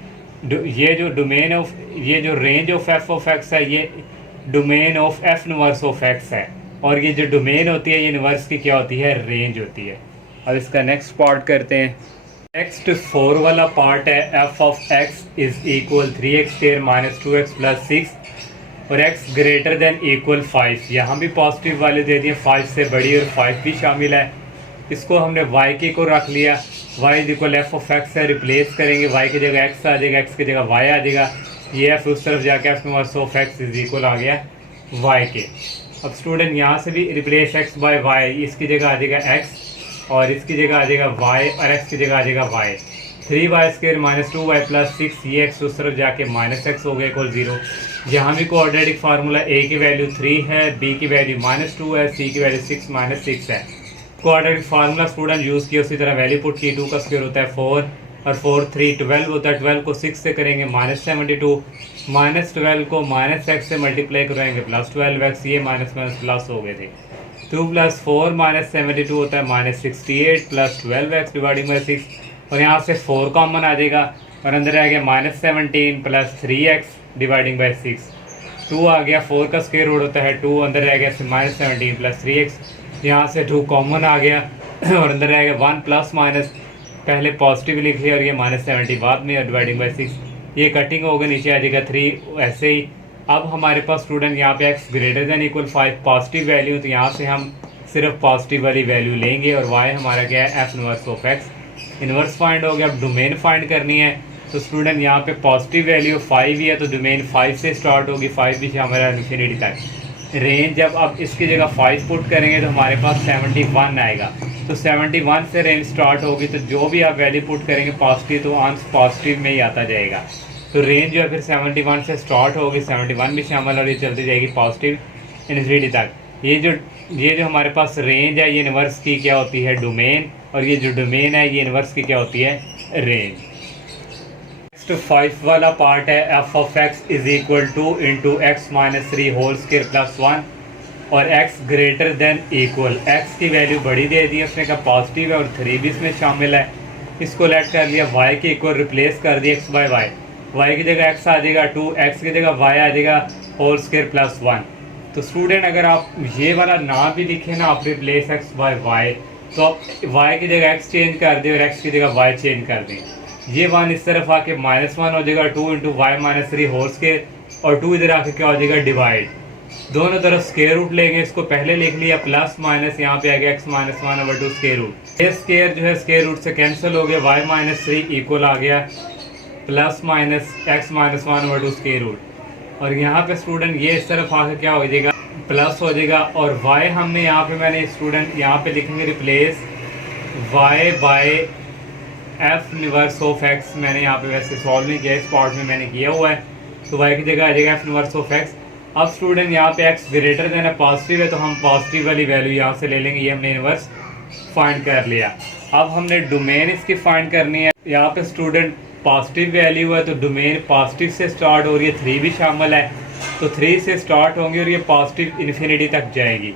ये जो डोमेन ऑफ, ये जो range of f of x है, ये domain of F inverse of x है, और ये जो डोमेन होती है ये इनवर्स की क्या होती है, रेंज होती है। अब इसका नेक्स्ट पार्ट करते हैं। नेक्स्ट 4 वाला पार्ट है f of x is equal 3x² minus 2x plus 6 और x ग्रेटर देन इक्वल 5। यहाँ भी पॉजिटिव वाले दे दिए, 5 से बड़ी और 5 भी शामिल है। इसको हमने y के को रख लिया, y is equal F of x है, रिप्लेस करेंगे, y की जगह x आ जाएगा, x की जगह y आ जाएगा, ये f उस तरफ जाके f inverse of x is equal आ गया y के। अब स्टूडेंट यहाँ से भी रिप्लेस x बाय y, इसकी जगह आ जाएगा x और इसकी जगह आ जाएगा y और x की जगह आ जाएगा y। 3y² minus 2y plus 6, ये x उस तरफ जाके माइनस x हो गया इक्वल 0। यहाँ भी कोऑर्डिनेटिक फार्मूला a की वैल्यू 3 है, b की वैल्यू माइनस 2 है, c की वैल्यू 6 माइनस 6 है। कोऑर्डिनेटिक फार्मूला स्टूडेंट यूज़ किया, उसी तरह वैल्यू पुट की। 2 का स्क्वायर होता है 4 और 4 3 12 होता है, 12 को 6 से करेंगे माइनस 72, माइनस 12 को माइनस x से मल्टीप्लाई कराएंगे प्लस 12x, ये माइनस माइनस प्लस हो गए थे। 2 प्लस 4 माइनस 72 होता है minus 68 plus 12x dividing by 6, और यहाँ से 4 कॉमन आ जाएगा और अंदर आ गया minus 17 plus 3x dividing by 6। 2 आ गया, 4 का स्क्वायर रूट होता है 2, अंदर रह गया माइनस 17 प्लस 3x, यहाँ से 2 कॉमन आ गया और अंदर रह गया 1 प्लस माइनस, पहले पॉजिटिव लिख लिया और ये माइनस 70 बाद में डिवाइडिंग बाई 6, ये कटिंग होगा, नीचे आ जाएगा 3 ऐसे ही। अब हमारे पास स्टूडेंट यहाँ पे x greater than equal 5 positive value, तो यहाँ से हम सिर्फ पॉजिटिव वाली वैल्यू लेंगे और y हमारा क्या है, F inverse of x। Inverse find हो गया। अब डोमेन फाइंड करनी है, तो स्टूडेंट यहाँ पे पॉजिटिव वैल्यू 5 ही है, तो डोमेन 5 से स्टार्ट होगी, 5 भी हमारा इन्फिनिटी तक। रेंज जब अब इसकी जगह 5 पुट करेंगे तो हमारे पास 71 आएगा, तो 71 से रेंज स्टार्ट होगी, तो जो भी आप वैल्यू पुट करेंगे पॉजिटिव, तो आंसर पॉजिटिव में ही आता जाएगा। तो रेंज जो है फिर 71 से स्टार्ट होगी, 71 भी शामिल और ये चलती जाएगी पॉजिटिव इन्फिनिटी तक। ये जो हमारे पास रेंज है, ये इनवर्स की क्या होती है, डोमेन, और ये जो डोमेन है ये इनवर्स की क्या होती है, रेंज। नेक्स्ट 5 वाला पार्ट है f of x is equal to into x minus 3 whole square plus 1 और x greater than equal, x की वैल्यू बड़ी दे दी है, उसने कहा पॉजिटिव है और 3 भी इसमें शामिल है, इसको लेट कर लिया, वाई के इक्वल रिप्लेस कर दिया एक्स बाय वाई, वाई की जगह एक्स आ जाएगा 2, एक्स की जगह वाई आ जाएगा होल स्क्वायर प्लस 1। तो स्टूडेंट अगर आप ये वाला ना भी लिखे ना, आप रिप्लेस एक्स बाय वाई, तो आप वाई की जगह एक्स चेंज कर दें और एक्स की जगह वाई चेंज कर दें। ये 1 इस तरफ आके -1 हो जाएगा, 2 into y minus 3 whole square, और 2 इधर आके क्या हो जाएगा डिवाइड। दोनों तरफ स्क्वायर रूट लेंगे, इसको पहले लिख लिया प्लस माइनस, यहाँ पे आ गया एक्स माइनस 1/2 स्क्वायर रूट। ये स्क्वायर जो है स्क्वायर रूट से कैंसिल हो गया, वाई माइनस 3 इक्वल आ गया plus minus x minus 1/2 square root. और यहाँ पे स्टूडेंट ये इस तरफ आके क्या हो जाएगा प्लस हो जाएगा, और वाई हमने यहाँ पे मैंने स्टूडेंट यहाँ पे लिखेंगे replace y by f inverse of x. मैंने यहाँ पे वैसे सॉल्व नहीं किया, इस पार्ट में मैंने किया हुआ है, तो वाई की जगह आ जाएगा एफ इनवर्स ऑफ एक्स। अब स्टूडेंट यहाँ पे एक्स ग्रेटर देन है पॉजिटिव है, तो हम पॉजिटिव वाली वैल्यू यहाँ से ले लेंगे, ये हमने इनवर्स फाइंड कर लिया। अब हमने डोमेन इसकी फाइंड करनी है। यहाँ पे स्टूडेंट पॉजिटिव वैल्यू है, तो डोमेन पॉजिटिव से स्टार्ट हो रही है, 3 भी शामिल है, तो 3 से स्टार्ट होंगी और ये पॉजिटिव इन्फिनिटी तक जाएगी।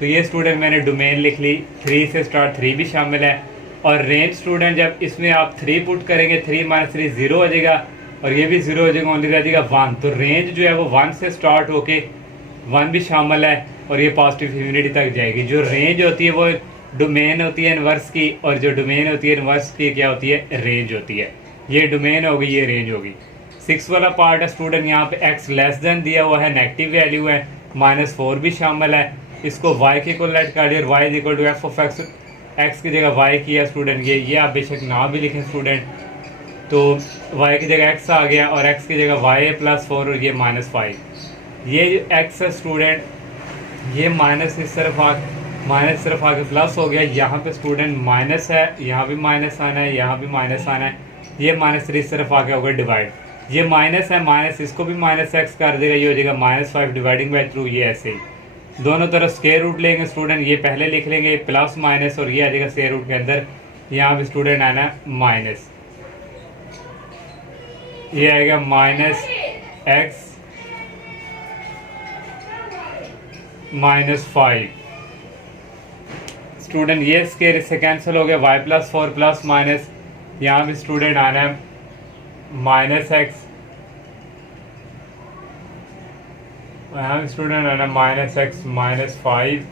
तो ये स्टूडेंट मैंने डोमेन लिख ली, 3 से स्टार्ट, 3 भी शामिल है। और रेंज स्टूडेंट जब इसमें आप 3 पुट करेंगे, 3 माइनस 3 0 हो जाएगा, और ये भी 0 हो जाएगा, ओनली रह जाएगा 1। तो रेंज जो है वो 1 से स्टार्ट होके 1 भी शामिल है, और ये पॉजिटिव इन्फिनिटी तक जाएगी। जो रेंज होती है वो डोमेन होती है इनवर्स की, और जो डोमेन होती है इनवर्स की क्या होती है रेंज होती है। ये डोमेन होगी, ये रेंज होगी। 6 वाला पार्ट है स्टूडेंट, यहाँ पे एक्स लेस देन दिया हुआ है, नेगेटिव वैल्यू है, -4 भी शामिल है, इसको वाई के इक्वल लेट कर दिया, और y is equal to f of x, x की जगह वाई किया स्टूडेंट। ये आप बेशक ना भी लिखें स्टूडेंट, तो वाई की जगह एक्स आ गया, और एक्स की जगह वाई है +4 और ये -5। ये जो एक्स है स्टूडेंट, ये माइनस इस तरफ आके प्लस हो गया, यहाँ पे स्टूडेंट माइनस है, यहाँ भी माइनस आना है, यहाँ भी माइनस आना है, ये -3 इस तरफ आके होगा डिवाइड। ये माइनस है, माइनस इसको भी -x कर देगा, ये हो जाएगा -5 डिवाइडिंग बाई थ्रू, ये ऐसे ही दोनों तरफ स्क्वायर रूट लेंगे स्टूडेंट, ये पहले लिख लेंगे प्लस माइनस, और ये आ जाएगा स्क्वायर रूट के अंदर, यहाँ भी स्टूडेंट आना माइनस, ये आएगा -x -5 स्टूडेंट। ये स्क्वायर इससे कैंसिल हो गया, y +4 प्लस माइनस, यहाँ भी स्टूडेंट आना है -x, यहाँ भी स्टूडेंट आना -x -5,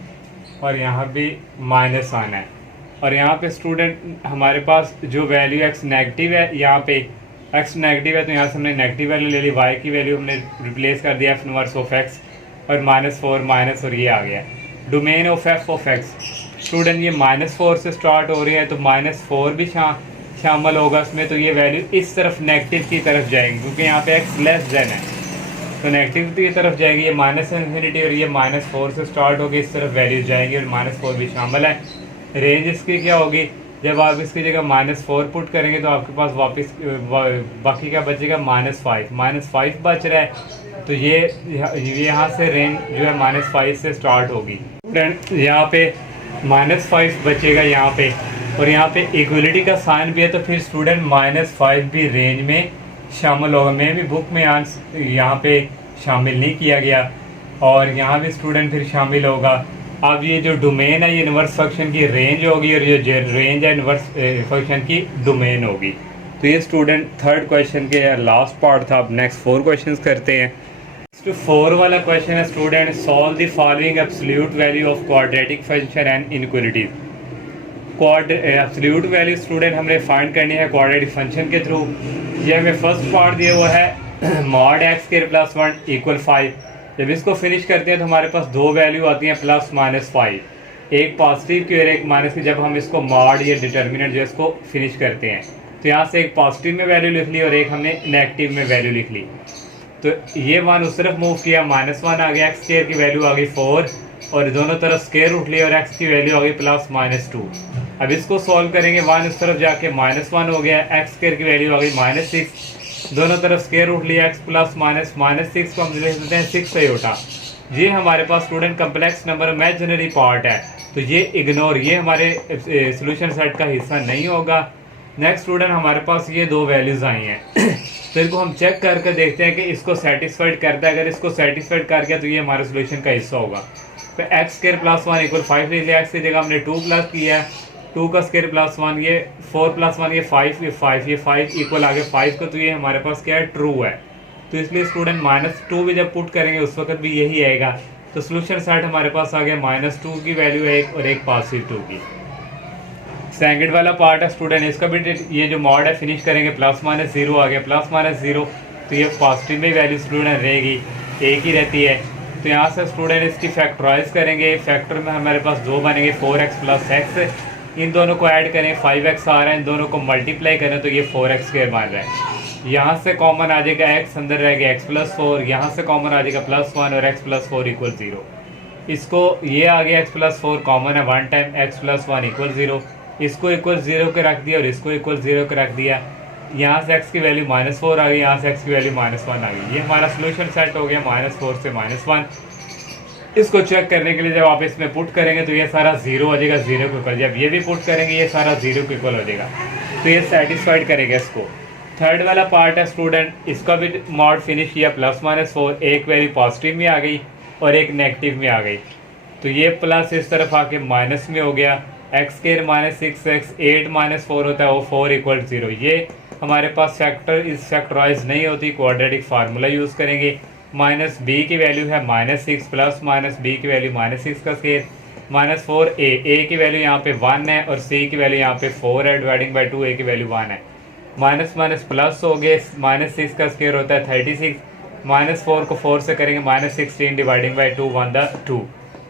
और यहाँ भी माइनस आना है। और यहाँ पे स्टूडेंट हमारे पास जो वैल्यू x नेगेटिव है, यहाँ पे x नेगेटिव है, तो यहाँ से हमने नेगेटिव वैल्यू ले ली, y की वैल्यू हमने रिप्लेस कर दिया f इनवर्स ऑफ x, और -4 माइनस, और ये आ गया domain of f of x। Student ये -4 से स्टार्ट हो रही है, तो -4 भी शामिल होगा इसमें, तो ये वैल्यू इस तरफ नेगेटिव की तरफ जाएंगी, क्योंकि यहाँ पे x लेस देन है, तो नेगेटिव की तरफ जाएगी, ये -∞, और ये -4 से स्टार्ट होगी, इस तरफ वैल्यू जाएंगी, और -4 भी शामिल है। रेंज इसकी क्या होगी, जब आप इसकी जगह -4 पुट करेंगे, तो आपके पास वापस बाकी क्या बचेगा -5 बच रहा है, तो ये यहाँ से रेंज जो है -5 से स्टार्ट होगी। यहाँ पे -5 बचेगा यहाँ पे, और यहाँ पे इक्वलिटी का साइन भी है, तो फिर स्टूडेंट -5 भी रेंज में शामिल होगा। मैं भी बुक में यहाँ पे शामिल नहीं किया गया, और यहाँ भी स्टूडेंट फिर शामिल होगा। अब ये जो डोमेन है ये इनवर्स फंक्शन की रेंज होगी, और ये जो रेंज है इनवर्स फंक्शन की डोमेन होगी। तो ये स्टूडेंट थर्ड क्वेश्चन के लास्ट पार्ट था। अब नेक्स्ट 4 क्वेश्चंस करते हैं। तो 4 वाला क्वेश्चन है student, solve the following absolute value of quadratic function and inequalities. Absolute value student हमने फाइंड करनी है क्वाड्रेटिक फंक्शन के थ्रू। ये हमें फर्स्ट पार्ट दिया हुआ है mod x square plus 1 equal 5। जब इसको फिनिश करते हैं तो हमारे पास 2 वैल्यू आती हैं प्लस माइनस 5, एक पॉजिटिव की और एक माइनस की। जब हम इसको मॉड या डिटर्मिनेंट जो इसको फिनिश करते हैं, तो यहाँ से एक पॉजिटिव में वैल्यू लिख ली और एक हमने नेगेटिव में वैल्यू लिख ली। तो ये 1 उस तरफ मूव किया, -1 आ गया, एक्स स्क्वायर की वैल्यू आ गई 4, और दोनों तरफ स्क्वायर रूट लिया और एक्स की वैल्यू आ गई प्लस -2। अब इसको सॉल्व करेंगे, 1 उस तरफ जाके -1 हो गया, एक्स स्क्वायर की वैल्यू आ गई -6, दोनों तरफ स्क्वायर रूट लिया, एक्स प्लस -6 को हम लिख देते हैं 6 से उठा। ये हमारे पास student complex number imaginary part है, तो ये इग्नोर, ये हमारे सोल्यूशन सेट का हिस्सा नहीं होगा। नेक्स्ट स्टूडेंट हमारे पास ये 2 वैल्यूज़ आई हैं तो इनको हम चेक करके देखते हैं कि इसको सेटिस्फाइड करता है। अगर इसको सेटिस्फाइड कर गया तो ये हमारे सोल्यूशन का हिस्सा होगा। तो एक्स स्क्वायर प्लस 1 इक्वल 5 ले लिया, एक्स की जगह हमने 2 प्लस किया है, 2 का स्क्वायर प्लस 1, ये 4 प्लस 1 ये 5, ये 5 इक्वल आ गया 5 को, तो ये हमारे पास क्या है, ट्रू है। तो इसलिए स्टूडेंट -2 भी जब पुट करेंगे उस वक्त भी यही आएगा। तो सोल्यूशन सेट हमारे पास आ गया -2 की वैल्यू है एक और एक +2 की। सेकंड वाला पार्ट है स्टूडेंट, इसका भी ये जो मॉड है फिनिश करेंगे, ±0 आ गया, +-0 तो ये पॉजिटिव में वैल्यू स्टूडेंट रहेगी, एक ही रहती है। तो यहाँ से स्टूडेंट इसकी फैक्टराइज करेंगे, फैक्टर में हमारे पास दो बनेंगे 4x + x, इन दोनों को ऐड करें 5x आ रहा है, इन दोनों को मल्टीप्लाई करें तो ये 4x² बन रहा है। यहाँ से कॉमन आ जाएगा x, अंदर रहेगा x + 4, यहाँ से कॉमन आ जाएगा +1 और x + 4 = 0। इसको ये आ गया x + 4 कॉमन है, 1 टाइम x + 1 = 0, इसको इक्वल 0 के रख दिया और इसको इक्वल 0 के रख दिया। यहाँ से x की वैल्यू -4 आ गई, यहाँ से x की वैल्यू -1 आ गई। ये हमारा सोल्यूशन सेट हो गया -4 से -1। इसको चेक करने के लिए जब आप इसमें पुट करेंगे तो ये सारा 0 हो जाएगा, 0 के इक्वल। जब ये भी पुट करेंगे ये सारा 0 के इक्वल हो जाएगा, तो ये सेटिस्फाइड करेगा इसको। थर्ड वाला पार्ट है स्टूडेंट, इसका भी मॉड फिनिश किया, +-4, एक वैल्यू पॉजिटिव में आ गई और एक नेगेटिव में आ गई। तो ये प्लस इस तरफ आके माइनस में हो गया, x² -6x, 8 - 4 होता है वो 4 = 0। ये हमारे पास फैक्टर इस फैक्टराइज नहीं होती, क्वाड्रेटिक फार्मूला यूज़ करेंगे। -b की वैल्यू है -6 प्लस -b की वैल्यू -6 का स्क्वायर, -4a की वैल्यू यहाँ पे 1 है और c की वैल्यू यहाँ पे 4 है, डिवाइडिंग बाई 2 a की वैल्यू 1 है। माइनस प्लस हो गए, -6 का स्क्वायर होता है 36, -4 को 4 से करेंगे -16 डिवाइडिंग बाई 2 1 द 2,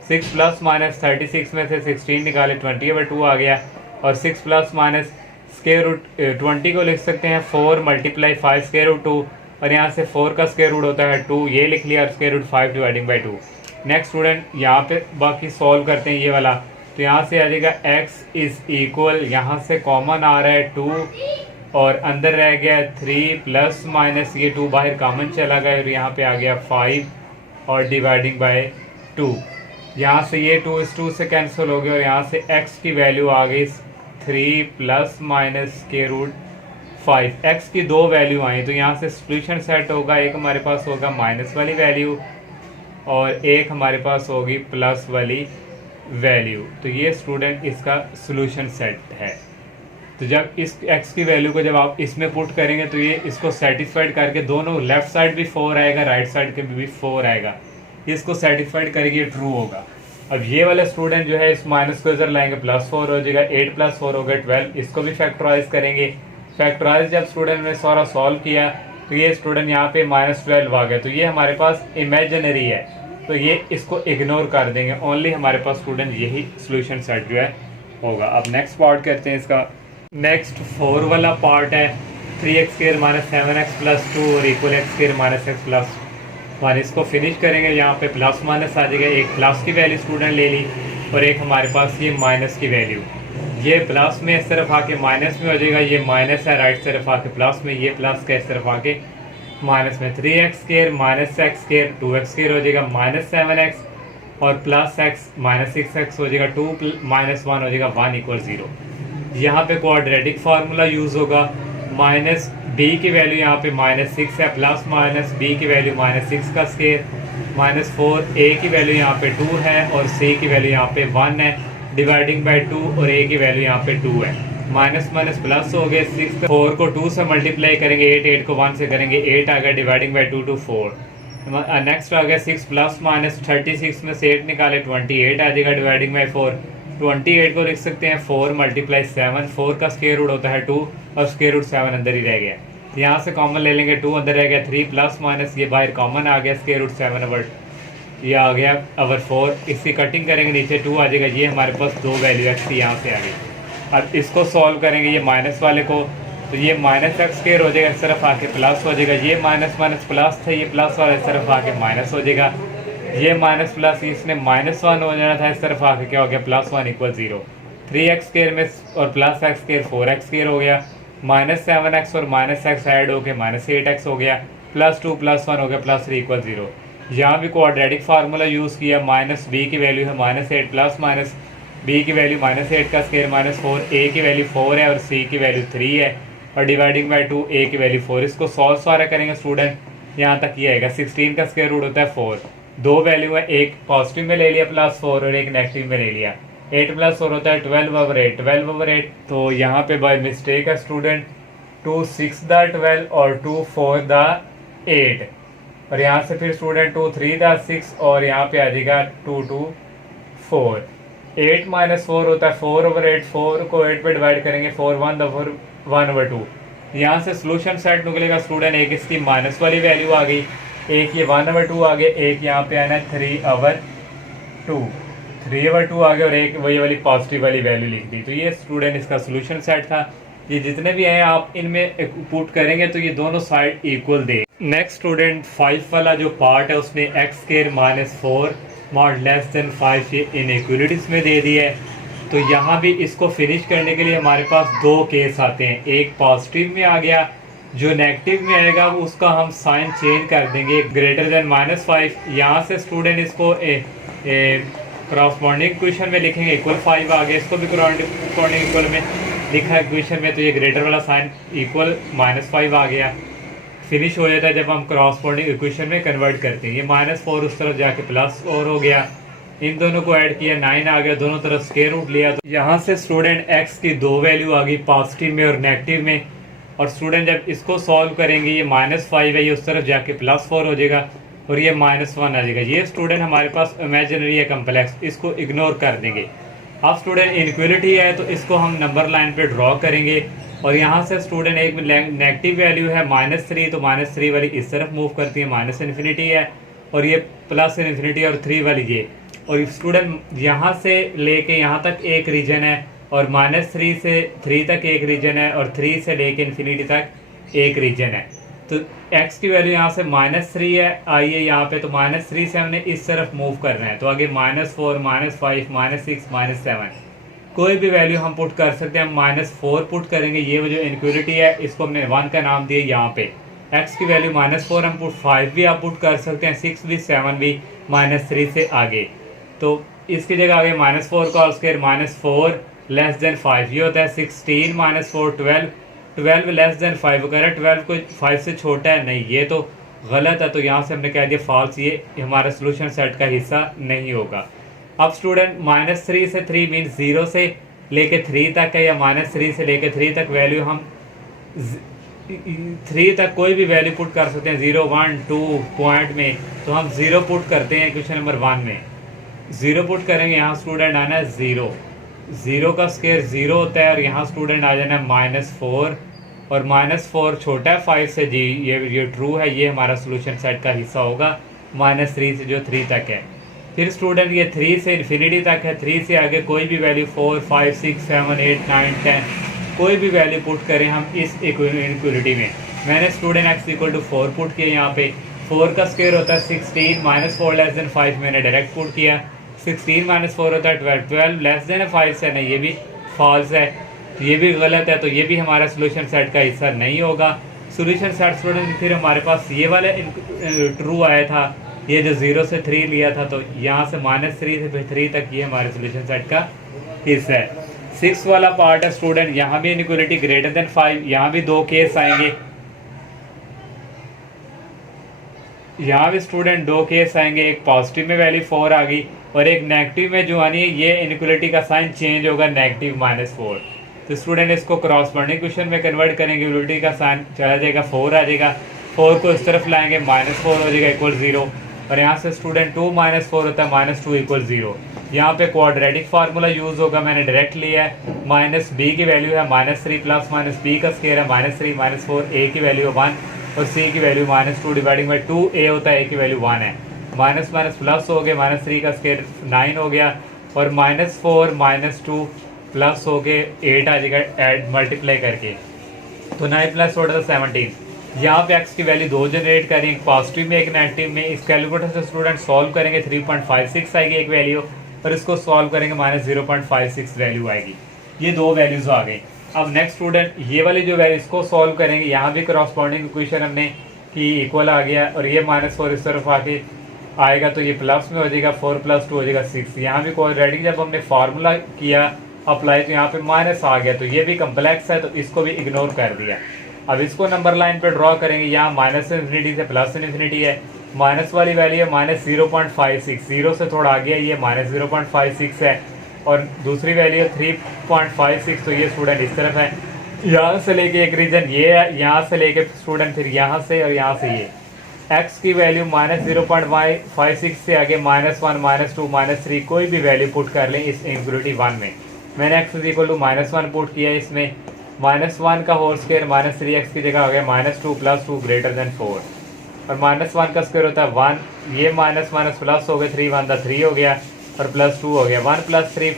6 + -36 में से 16 निकाले 20/2 आ गया, और 6 + -√20 को लिख सकते हैं 4 × 5 √2, और यहाँ से 4 का स्क्वायर रूट होता है 2, ये लिख लिया, और √5 डिवाइडिंग बाई 2। नेक्स्ट स्टूडेंट यहाँ पे बाकी सॉल्व करते हैं ये वाला, तो यहाँ से आ जाएगा x = यहाँ से कॉमन आ रहा है 2 और अंदर रह गया 3 ± ये 2 बाहर कॉमन चला गया और यहाँ पे आ गया 5 और डिवाइडिंग बाय 2। यहाँ से ये 2 इस 2 से कैंसिल हो गया और यहाँ से x की वैल्यू आ गई 3 ± √5। x की दो वैल्यू आई, तो यहाँ से सोल्यूशन सेट होगा, एक हमारे पास होगा माइनस वाली वैल्यू और एक हमारे पास होगी प्लस वाली वैल्यू। तो ये स्टूडेंट इसका सोल्यूशन सेट है। तो जब इस x की वैल्यू को जब आप इसमें पुट करेंगे तो ये इसको सेटिस्फाइड करके दोनों लेफ्ट साइड भी 4 आएगा, राइट साइड के भी 4 आएगा, इसको सेटिस्फाइड करेंगे ट्रू होगा। अब ये वाले स्टूडेंट जो है इस माइनस को इधर लाएंगे, +4 हो जाएगा, 8 + 4 हो गया 12, इसको भी फैक्टराइज करेंगे। फैक्टराइज जब स्टूडेंट ने सारा सॉल्व किया तो ये स्टूडेंट यहाँ पे -12 आ गया, तो ये हमारे पास इमेजिनरी है, तो ये इसको इग्नोर कर देंगे, ओनली हमारे पास स्टूडेंट यही सोल्यूशन सेट जो है होगा। अब नेक्स्ट पार्ट करते हैं इसका। नेक्स्ट 4 वाला पार्ट है, 3x² - 7x + 2 और = x² - x + 1। इसको फिनिश करेंगे, यहाँ पे प्लस माइनस आ जाएगा, एक प्लस की वैल्यू स्टूडेंट ले ली और एक हमारे पास ये माइनस की वैल्यू, ये प्लस में इस तरफ आके माइनस में हो जाएगा, ये माइनस है राइट तरफ आके प्लस में, ये प्लस का इस तरफ आके माइनस में, 3x² - x² 2x² हो जाएगा, -7x और +x -6x हो जाएगा, 2 - 1 हो जाएगा, 1 = 0। यहाँ पे क्वाड्रेटिक फार्मूला यूज़ होगा, -b की वैल्यू यहाँ पे -6 है, प्लस -b की वैल्यू -6 का स्क्वायर, -4a की वैल्यू यहाँ पे 2 है और c की वैल्यू यहाँ पे 1 है, डिवाइडिंग बाय 2 और a की वैल्यू यहाँ पे 2 है। माइनस माइनस प्लस हो गए, 6 4 को 2 से मल्टीप्लाई करेंगे, 8 को 1 से करेंगे, 8 आ गया, डिवाइडिंग बाय 2 to 4। नेक्स्ट आ गया 6 ± 36 में से 8 निकाले, 28 आ जाएगा, डिवाइडिंग बाय 4। 28 को लिख सकते हैं 4 × 7, 4 का स्क्वायर रूट होता है 2 और स्क्वायर रूट 7 अंदर ही रह गया, यहाँ से कॉमन ले लेंगे, 2 अंदर रह गया, 3 ± ये बाहर कॉमन आ गया, स्क्वायर रूट 7 ओवर ये आ गया ओवर 4। इसकी कटिंग करेंगे, नीचे 2 आ जाएगा, ये हमारे पास दो वैल्यू x की यहाँ से आ गई। अब इसको सॉल्व करेंगे ये माइनस वाले को, तो ये -x² हो जाएगा, इस तरफ आके प्लस हो जाएगा, ये माइनस माइनस प्लस था, ये प्लस वाला इस तरफ आके माइनस हो जाएगा, ये माइनस प्लस इसने -1 हो जाना था, इस तरफ आके क्या हो गया, +1 = 0। 3x² में और +x² 4x² हो गया, -7x और -x ऐड हो गया, -8x हो गया, +2 + 1 हो गया, +3 = 0। यहाँ भी क्वाड्रेटिक फार्मूला यूज़ किया, -b की वैल्यू है -8 प्लस -b की वैल्यू -8 का स्क्वायर -4, a की वैल्यू 4 है और c की वैल्यू 3 है और डिवाइडिंग बाय 2, a की वैल्यू 4। इसको सॉल्व सारा करेंगे स्टूडेंट, यहाँ तक ये आएगा, 16 का स्क्वायर रूट होता है 4, दो वैल्यू है, एक पॉजिटिव में ले लिया +4 और एक नेगेटिव में ले लिया, 8 प्लस 4 होता है 12/8, 12/8। तो यहाँ पे बाय मिस्टेक है स्टूडेंट 2 6 द 12 और 2 4 द 8, और यहाँ से फिर स्टूडेंट 2 3 द 6 और यहाँ पे आ जाएगा 2 2 4। 8 माइनस 4 होता है 4/8, 4 को 8 पे डिवाइड करेंगे 4 1 द 4 1/2। यहाँ से सोल्यूशन सेट निकलेगा स्टूडेंट, एक इसकी माइनस वाली वैल्यू आ गई, एक ये 1/2 आ गया, एक यहाँ पे आना 3/2, 3/2 आ गया, और एक वही वाली पॉजिटिव वाली वैल्यू लिख दी। तो ये स्टूडेंट इसका सोल्यूशन सेट था। ये जितने भी हैं आप इनमें पुट करेंगे तो ये दोनों साइड इक्वल दे। नेक्स्ट स्टूडेंट 5 वाला जो पार्ट है उसने x square minus 4 mod less than 5 ये इनइक्वलिटीज में दे दी है। तो यहाँ भी इसको फिनिश करने के लिए हमारे पास दो केस आते हैं, एक पॉजिटिव में आ गया, जो नेगेटिव में आएगा उसका हम साइन चेंज कर देंगे ग्रेटर देन -5। यहाँ से स्टूडेंट इसको करस्पॉन्डिंग इक्वेशन में लिखेंगे, इक्वल 5 आ गया, इसको भी करस्पॉन्डिंग इक्वल में लिखा है इक्वेशन में, तो ये ग्रेटर वाला साइन इक्वल -5 आ गया। फिनिश हो जाता है जब हम करस्पॉन्डिंग इक्वेशन में कन्वर्ट करते हैं। ये -4 उस तरफ जाके +4 हो गया, इन दोनों को ऐड किया 9 आ गया, दोनों तरफ स्क्वायर रूट लिया। तो यहाँ से स्टूडेंट x की दो वैल्यू आ गई, पॉजिटिव में और नेगेटिव में। और स्टूडेंट जब इसको सॉल्व करेंगे ये -5 है, ये उस तरफ जाके +4 हो जाएगा और ये -1 आ जाएगा। ये स्टूडेंट हमारे पास इमेजिनरी है कम्प्लेक्स, इसको इग्नोर कर देंगे। अब स्टूडेंट इनक्वलिटी है तो इसको हम नंबर लाइन पे ड्रॉ करेंगे, और यहाँ से स्टूडेंट एक नेगेटिव वैल्यू है -3, तो -3 वाली इस तरफ मूव करती है, -∞ है, और ये +∞ और 3 वाली ये। और स्टूडेंट यहाँ से लेके यहाँ तक एक रीजन है, और -3 से 3 तक एक रीजन है, और 3 से लेके इन्फिनिटी तक एक रीजन है। तो x की वैल्यू यहाँ से -3 है, आइए यहाँ पे, तो -3 से हमने इस तरफ मूव करना है, तो आगे -4 -5 -6 -7 कोई भी वैल्यू हम पुट कर सकते हैं। हम -4 पुट करेंगे, ये वो जो इनक्वलिटी है इसको हमने 1 का नाम दिया यहाँ पे। x की वैल्यू -4 हम पुट 5 भी आप पुट कर सकते हैं, 6 भी 7 भी -3 से आगे। तो इसकी जगह आगे -4 का स्क्वायर -4 लेस देन 5, ये होता है 16 -4 12, 12 लेस देन 5 वगैरह, 12 को 5 से छोटा है नहीं, ये तो गलत है, तो यहाँ से हमने कह दिया फॉल्स, ये हमारा सोल्यूशन सेट का हिस्सा नहीं होगा। अब स्टूडेंट -3 से 3 मीन 0 से लेके 3 तक है, या -3 से लेके 3 तक वैल्यू हम 3 तक कोई भी वैल्यू पुट कर सकते हैं, 0 1 2 पॉइंट में, तो हम 0 पुट करते हैं क्वेश्चन नंबर 1 में, 0 पुट करेंगे, यहाँ स्टूडेंट आना है 0, 0 का स्क्वायर 0 होता है, और यहाँ स्टूडेंट आ जाना है -4, और -4 छोटा है 5 से जी, ये ट्रू है, ये हमारा सोल्यूशन सेट का हिस्सा होगा -3 से जो 3 तक है। फिर स्टूडेंट ये 3 से इन्फिनिटी तक है, 3 से आगे कोई भी वैल्यू 4 5 6 7 8 9 10 कोई भी वैल्यू पुट करें हम इस इक्वलिटी में। मैंने स्टूडेंट x 4 पुट किया, यहाँ पे 4 का स्क्वायर होता है 16 -4 लेस देन 5 मैंने डायरेक्ट पुट किया, 16 -4 होता है 12, 12 लेस देन 5 से नहीं, ये भी फॉल्स है, ये भी गलत है, तो ये भी हमारा सोल्यूशन सेट का हिस्सा नहीं होगा। सोल्यूशन सेट स्टूडेंट फिर हमारे पास ये वाला ट्रू आया था, ये जो 0 से 3 लिया था, तो यहाँ से -3 से फिर 3 तक ये हमारे सोल्यूशन सेट का हिस्सा है। 6 वाला पार्ट है स्टूडेंट, यहाँ भी इनइक्वलिटी ग्रेटर देन 5, यहाँ भी दो केस आएंगे, यहाँ भी स्टूडेंट दो केस आएंगे, एक पॉजिटिव में वैल्यू 4 आ गई और एक नेगेटिव में जो आनी है, ये इनइक्वलिटी का साइन चेंज होगा नेगेटिव -4। तो स्टूडेंट इसको क्रॉसवर्डिंग क्वेश्चन में कन्वर्ट करेंगे, इक्वलिटी का साइन चला जाएगा 4 आ जाएगा, 4 को इस तरफ लाएंगे -4 हो जाएगा इक्वल 0, और यहाँ से स्टूडेंट 2 -4 होता है -2 इक्वल 0। यहाँ पे क्वाड्रेटिक फार्मूला यूज़ होगा, मैंने डायरेक्ट लिया है, -b की वैल्यू है -3 प्लस -b का स्क्वायर है -3 -4, a की वैल्यू है 1 और c की वैल्यू -2 डिवाइडिंग बाई 2, a होता है a की वैल्यू 1 है, माइनस माइनस प्लस हो गया, -3 का स्क्वायर 9 हो गया, और -4 -2 प्लस हो के 8 आ जाएगा ऐड मल्टीप्लाई करके, तो 9 प्लस टोटल 17। यहाँ पे x की वैल्यू दो जनरेट करें, एक पॉजिटिव में एक नेगेटिव में। इस कैलकुलेटर से स्टूडेंट सॉल्व करेंगे 3.56 आएगी एक वैल्यू, और इसको सॉल्व करेंगे -0.56 वैल्यू आएगी। ये दो वैल्यूज आ गई। अब नेक्स्ट स्टूडेंट ये वाली जो वैल्यू इसको सॉल्व करेंगे, यहाँ भी करस्पॉन्डिंग इक्वेशन हमने की इक्वल आ गया, और ये -4 इस तरफ आके आएगा तो ये प्लस में हो जाएगा, 4 + 2 हो जाएगा 6। यहाँ भी क्वाड्रेटिक जब हमने फार्मूला किया अप्लाई तो यहाँ पे माइनस आ गया, तो ये भी कम्प्लेक्स है तो इसको भी इग्नोर कर दिया। अब इसको नंबर लाइन पे ड्रॉ करेंगे, यहाँ -∞ से +∞ है, माइनस वाली वैल्यू है -0.56, 0 से थोड़ा आगे है, ये -0.56 है, और दूसरी वैल्यू है 3.56, तो ये स्टूडेंट इस तरफ है। यहाँ से लेके एक रीजन ये है, यहाँ से लेके स्टूडेंट फिर यहाँ से और यहाँ से ये x की वैल्यू -0.56 से आगे -1, -2, -3 कोई भी वैल्यू पुट कर लें इस इनफिनिटी 1 में। मैंने x = -1 पुट किया है इसमें, -1 का होल स्क्वायर -3x की जगह हो गया -2 + 2 > 4, और -1 का स्क्वायर होता है 1, ये माइनस माइनस प्लस हो गए, 3 1 दा 3 हो गया और +2 हो गया, 1 + 3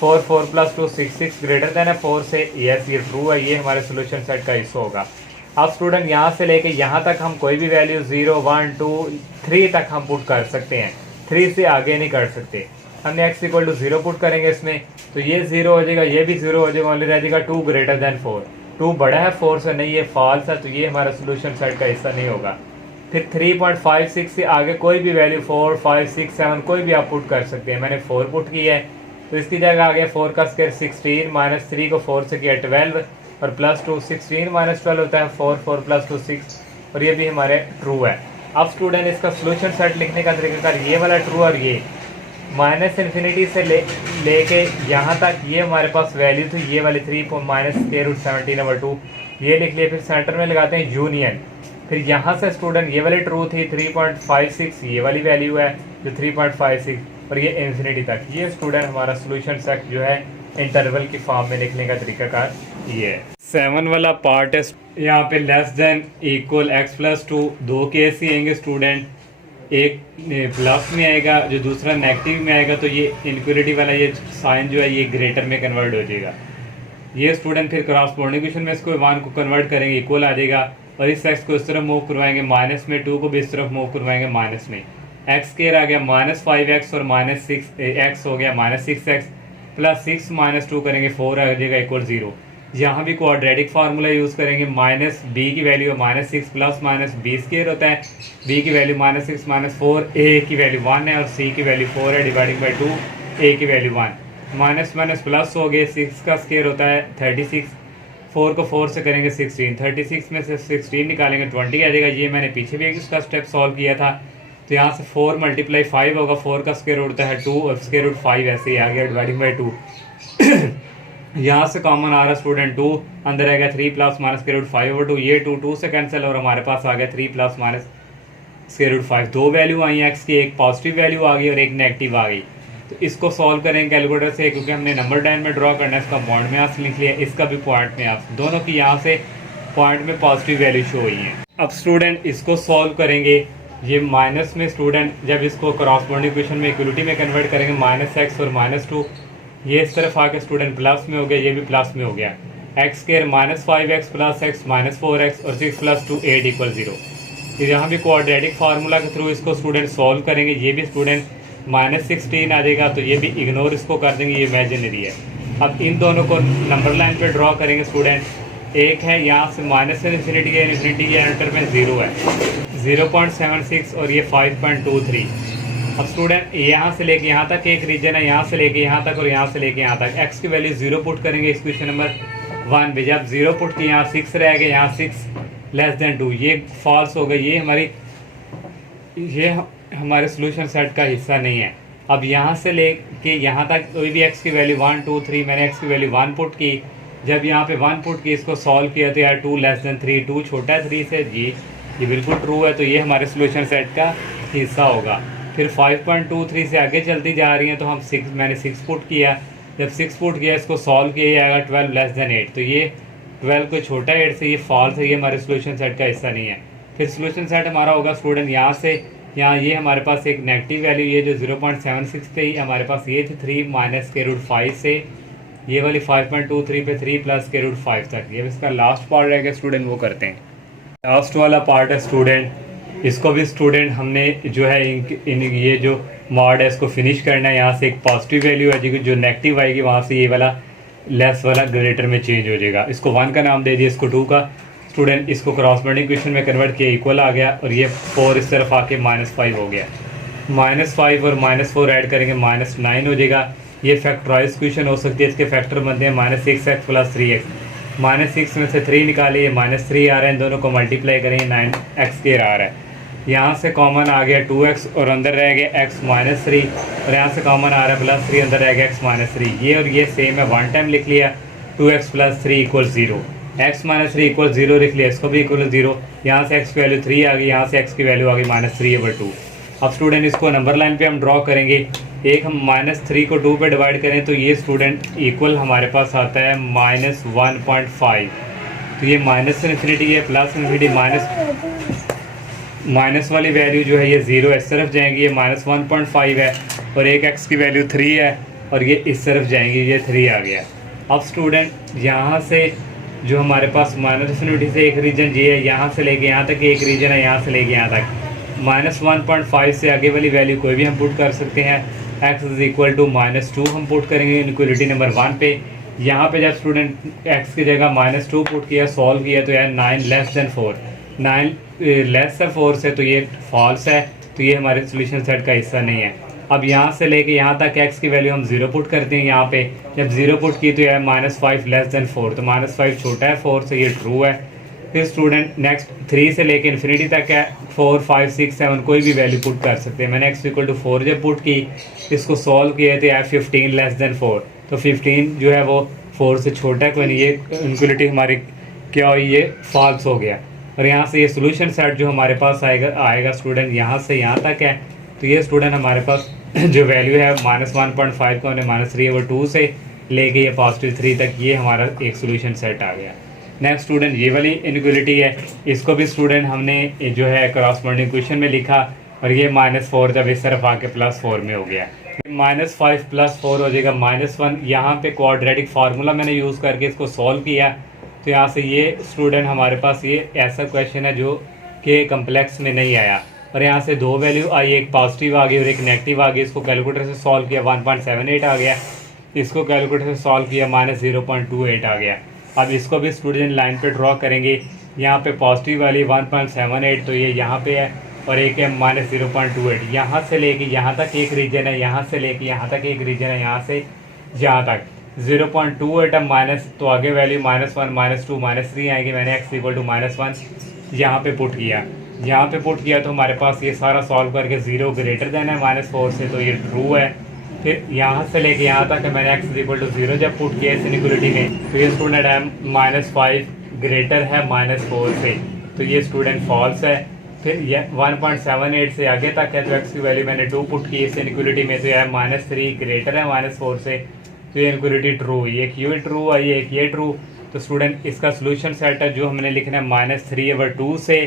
4, 4 + 2 6, 6 ग्रेटर देन है 4 से, यस ये ट्रू है, ये हमारे सोल्यूशन सेट का हिस्सा होगा। अब स्टूडेंट यहाँ से लेके यहाँ तक हम कोई भी वैल्यू 0 1 2 3 तक हम पुट कर सकते हैं, 3 से आगे नहीं कर सकते। हमने x = 0 पुट करेंगे इसमें, तो ये 0 हो जाएगा, ये भी 0 हो जाएगा, ओनली रह जाएगा 2 > 4। 2 बड़ा है 4 से, नहीं ये फॉल्स है, तो ये हमारा सोल्यूशन सेट का हिस्सा नहीं होगा। फिर 3.56 से आगे कोई भी वैल्यू 4 5 6 7 कोई भी आप पुट कर सकते हैं। मैंने 4 पुट किया है, तो इसकी जगह आ गया 4 का स्क्वायर 16, -3 को 4 से किया 12 और +2, 16 - 12 होता है 4, 4 + 2 6, और ये भी हमारे ट्रू है। अब स्टूडेंट इसका सोल्यूशन सेट लिखने का तरीकाकार ये वाला ट्रू, और ये -∞ से लेके यहाँ तक ये हमारे पास वैल्यू थी, ये वाली 3 -√17/2 ये लिख लिया। फिर सेंटर में लगाते हैं यूनियन, फिर यहाँ से स्टूडेंट ये वाली ट्रू थी 3.56, ये वाली वैल्यू है जो 3.56, और ये इन्फिनिटी तक। ये स्टूडेंट हमारा सोल्यूशन सेट जो है इंटरवल की फॉर्म में लिखने का तरीकाकार ये है। 7 वाला पार्ट है, यहाँ पे <= x + 2 दो केस ही आएंगे स्टूडेंट, एक प्लस में आएगा जो दूसरा नेगेटिव में आएगा, तो ये इनक्वलिटी वाला ये साइन जो है ये ग्रेटर में कन्वर्ट हो जाएगा। ये स्टूडेंट फिर क्रॉस मल्टीप्लिकेशन में इसको 1 को कन्वर्ट करेंगे, इक्वल आ जाएगा, और इस x को इस तरफ मूव करवाएंगे माइनस में, 2 को भी इस तरफ मूव करवाएंगे माइनस में। x² आ गया -5x और -6x हो गया -6x, +6 - 2 करेंगे 4 आ जाएगा = 0। यहाँ भी क्वाड्रेटिक फार्मूला यूज़ करेंगे, -b की वैल्यू -6 ± b² होता है, b की वैल्यू -6 - 4, a की वैल्यू 1 है और c की वैल्यू 4 है, / 2 a की वैल्यू 1, माइनस प्लस हो गए, 6 का स्क्वायर होता है 36, 4 को 4 से करेंगे 16, 36 में से 16 निकालेंगे 20 आ जाएगा। ये मैंने पीछे भी इसका स्टेप सॉल्व किया था, तो यहाँ से 4 × 5 होगा, 4 का स्क्वायर होता है 2 और √5 ऐसे ही आ गया / 2 यहाँ से कॉमन आ रहा स्टूडेंट 2, अंदर आएगा 3 ± √5/2, ये 2 से कैंसिल और हमारे पास आ गया 3 ± √5। दो वैल्यू आई हैं x की, एक पॉजिटिव वैल्यू आ गई और एक नेगेटिव आ गई। तो इसको सॉल्व करेंगे कैलकुलेटर से, क्योंकि हमने नंबर डायन में ड्रॉ करना है, इसका पॉइंट में आप लिख लिया, इसका भी पॉइंट में आप, दोनों की यहाँ से पॉइंट में पॉजिटिव वैल्यू शो हुई है। अब स्टूडेंट इसको सॉल्व करेंगे, ये माइनस में स्टूडेंट जब इसको क्रॉस मल्टीप्लिकेशन में इक्वलिटी में कन्वर्ट करेंगे -x और -2, ये इस तरफ आके स्टूडेंट प्लस में हो गया, ये भी प्लस में हो गया, x² -5x + x -4x और 6 + 2 8 = 0। फिर यहाँ भी क्वाड्रेटिक फार्मूला के थ्रू इसको स्टूडेंट सॉल्व करेंगे, ये भी स्टूडेंट -16 आ जाएगा, तो ये भी इग्नोर इसको कर देंगे, ये इमेजिनरी है। अब इन दोनों को नंबर लाइन पे ड्रॉ करेंगे स्टूडेंट, एक है यहाँ से -∞ है, इन्फिनिटी के एंटर में 0 है, 0.76 और ये 5.23। अब स्टूडेंट यहाँ से लेके यहाँ तक एक रीजन है, यहाँ से लेके यहाँ तक और यहाँ से लेके यहाँ तक, x की वैल्यू 0 पुट करेंगे इक्वेशन नंबर 1 पे, जब 0 पुट की यहाँ 6 रह गए, यहाँ 6 < 2, ये फॉल्स हो गई, ये हमारे सोल्यूशन सेट का हिस्सा नहीं है। अब यहाँ से लेके यहाँ तक कोई भी x की वैल्यू 1 2 3, मैंने x की वैल्यू 1 पुट की, जब यहाँ पे 1 पुट की इसको सॉल्व किया तो यार 2 < 3, 2 छोटा है 3 से, जी ये बिल्कुल ट्रू है, तो ये हमारे सोल्यूशन सेट का हिस्सा होगा। फिर 5.23 से आगे चलती जा रही हैं, तो हम मैंने 6 पुट किया, जब 6 पुट किया इसको सॉल्व किया, ये आएगा 12 < 8, तो ये 12 को छोटा है 8 से, ये फॉल्स है, ये हमारे सोल्यूशन सेट का हिस्सा नहीं है। फिर सोल्यूशन सेट हमारा होगा स्टूडेंट यहाँ से यहाँ, ये हमारे पास एक नेगेटिव वैल्यू, ये जो 0.76 पे ही हमारे पास ये थी 3 - √5 से, ये वाली 5.23 पे 3 + √5 तक। ये इसका लास्ट पार्ट रहेगा स्टूडेंट, वो करते हैं। लास्ट वाला पार्ट है स्टूडेंट, इसको भी स्टूडेंट हमने जो है ये जो मॉड है इसको फिनिश करना है। यहाँ से एक पॉजिटिव वैल्यू है जो नेगेटिव आएगी, वहाँ से ये वाला लेस वाला ग्रेटर में चेंज हो जाएगा। इसको 1 का नाम दे दिया, इसको 2 का। स्टूडेंट इसको क्रॉस मल्टीप्लिकेशन में कन्वर्ट किया, इक्वल आ गया, और ये 4 इस तरफ आके -5 हो गया, -5 और -4 ऐड करेंगे -9 हो जाएगा। ये फैक्टराइज क्वेश्चन हो सकती है, इसके फैक्टर बनते हैं -6x + 3x, -6 में से 3 निकालिए, -3 आ रहा है, इन दोनों को मल्टीप्लाई करेंगे 9x² आ रहा है। यहाँ से कॉमन आ गया 2x और अंदर रह गया x माइनस 3 और यहाँ से कॉमन आ रहा है प्लस 3 अंदर रह गया x माइनस 3। ये और ये सेम है, वन टाइम लिख लिया 2x plus 3 equal 0, x minus 3 equal 0 लिख लिया, इसको भी इक्वल 0। यहाँ से x की वैल्यू 3 आ गई, यहाँ से x की वैल्यू आ गई माइनस 3/2। अब स्टूडेंट इसको नंबर लाइन पे हम ड्रॉ करेंगे। एक हम -3 को 2 पे डिवाइड करें तो ये स्टूडेंट इक्वल हमारे पास आता है -1.5। तो ये माइनस से इन्फिनिटी है, प्लस इन्फिनिटी माइनस वाली वैल्यू जो है ये 0 इस तरफ जाएंगी, ये -1.5 है, और एक x की वैल्यू 3 है और ये इस तरफ जाएंगी, ये 3 आ गया। अब स्टूडेंट यहाँ से जो हमारे पास माइनस इन्फिनिटी से एक रीजन ये है, यहाँ से लेके यहाँ तक एक रीजन है, यहाँ से लेके यहाँ तक -1.5 से आगे वाली वैल्यू कोई भी हम पुट कर सकते हैं। x इज़ इक्वल टू -2 हम पुट करेंगे इनक्वलिटी नंबर 1 पे। यहाँ पे जब स्टूडेंट x की जगह -2 पुट किया, सॉल्व किया, तो यार 9 लेस देन 4, 9 लेस है 4 से, तो ये फॉल्स है, तो ये हमारे सोल्यूशन सेट का हिस्सा नहीं है। अब यहाँ से लेके यहाँ तक x की वैल्यू हम 0 पुट करते हैं। यहाँ पे जब 0 पुट की तो यह -5 लेस देन 4, तो -5 छोटा है 4 से, ये ट्रू है। फिर स्टूडेंट नेक्स्ट 3 से लेके इन्फिनिटी तक है, 4, 5, 6, 7 कोई भी वैल्यू पुट कर सकते हैं। मैंने x इक्वल टू 4 जब पुट की, इसको सॉल्व किया तो यार 15 लेस देन 4, तो 15 जो है वो 4 से छोटा है, कोई नहीं, ये इनक्वलिटी हमारी क्या हुई, ये फॉल्स हो गया। और यहाँ से ये सोल्यूशन सेट जो हमारे पास आएगा स्टूडेंट यहाँ से यहाँ तक है, तो ये स्टूडेंट हमारे पास जो वैल्यू है -1.5 को हमने -3/2 से लेके ये +3 तक, ये हमारा एक सोल्यूशन सेट आ गया। नेक्स्ट स्टूडेंट ये वाली इनक्वलिटी है, इसको भी स्टूडेंट हमने जो है करस्पॉन्डिंग इक्वेशन में लिखा, और ये -4 जब इस तरफ आके +4 में हो गया, -5 + 4 हो जाएगा -1। यहाँ पे क्वाड्रेटिक फार्मूला मैंने यूज़ करके इसको सॉल्व किया, तो यहाँ से ये स्टूडेंट हमारे पास ये ऐसा क्वेश्चन है जो कि कम्प्लेक्स में नहीं आया, और यहाँ से दो वैल्यू आई, एक पॉजिटिव आ गई और एक नेगेटिव आ गई। इसको कैलकुलेटर से सॉल्व किया 1.78 आ गया, इसको कैलकुलेटर से सॉल्व किया -0.28 आ गया। अब इसको भी स्टूडेंट लाइन पे ड्रॉ करेंगे। यहाँ पे पॉजिटिव वाली 1.78, तो ये यहाँ पे है, और एक है -0.28। यहाँ से लेके यहाँ तक एक रीजन है, यहाँ से लेके यहाँ तक एक रीजन है, यहाँ से यहाँ तक 0.28 है माइनस, तो आगे वैल्यू -1, -2, -3 आएगी। मैंने x इक्वल टू -1 यहाँ पे पुट किया, यहाँ पे पुट किया, तो हमारे पास ये सारा सॉल्व करके 0 ग्रेटर देन है -4 से, तो ये ट्रू है। फिर यहाँ से लेके यहाँ तक है, मैंने x इक्वल टू 0 जब पुट किया इस इनइक्वालिटी में, तो ये स्टूडेंट है -5 ग्रेटर है -4 से, तो ये स्टूडेंट फॉल्स है। फिर ये 1.78 से आगे तक है, तो x की वैल्यू मैंने 2 पुट की इस इनइक्वालिटी में, तो यह -3 ग्रेटर है -4 से, तो ये इनइक्वालिटी ट्रू हुई। एक ये ट्रू आई, एक ये ट्रू। तो स्टूडेंट इसका सोल्यूशन सेट है जो हमने लिखना है -3/2 से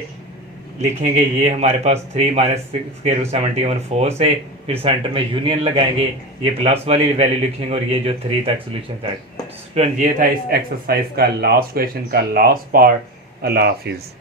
लिखेंगे, ये हमारे पास 3 -6√71 से, फिर सेंटर में यूनियन लगाएंगे, ये प्लस वाली वैल्यू लिखेंगे, और ये जो 3 तक सोल्यूशन सेट। स्टूडेंट ये था इस एक्सरसाइज का लास्ट क्वेश्चन का लास्ट पार्ट। अल्लाह हाफिज़।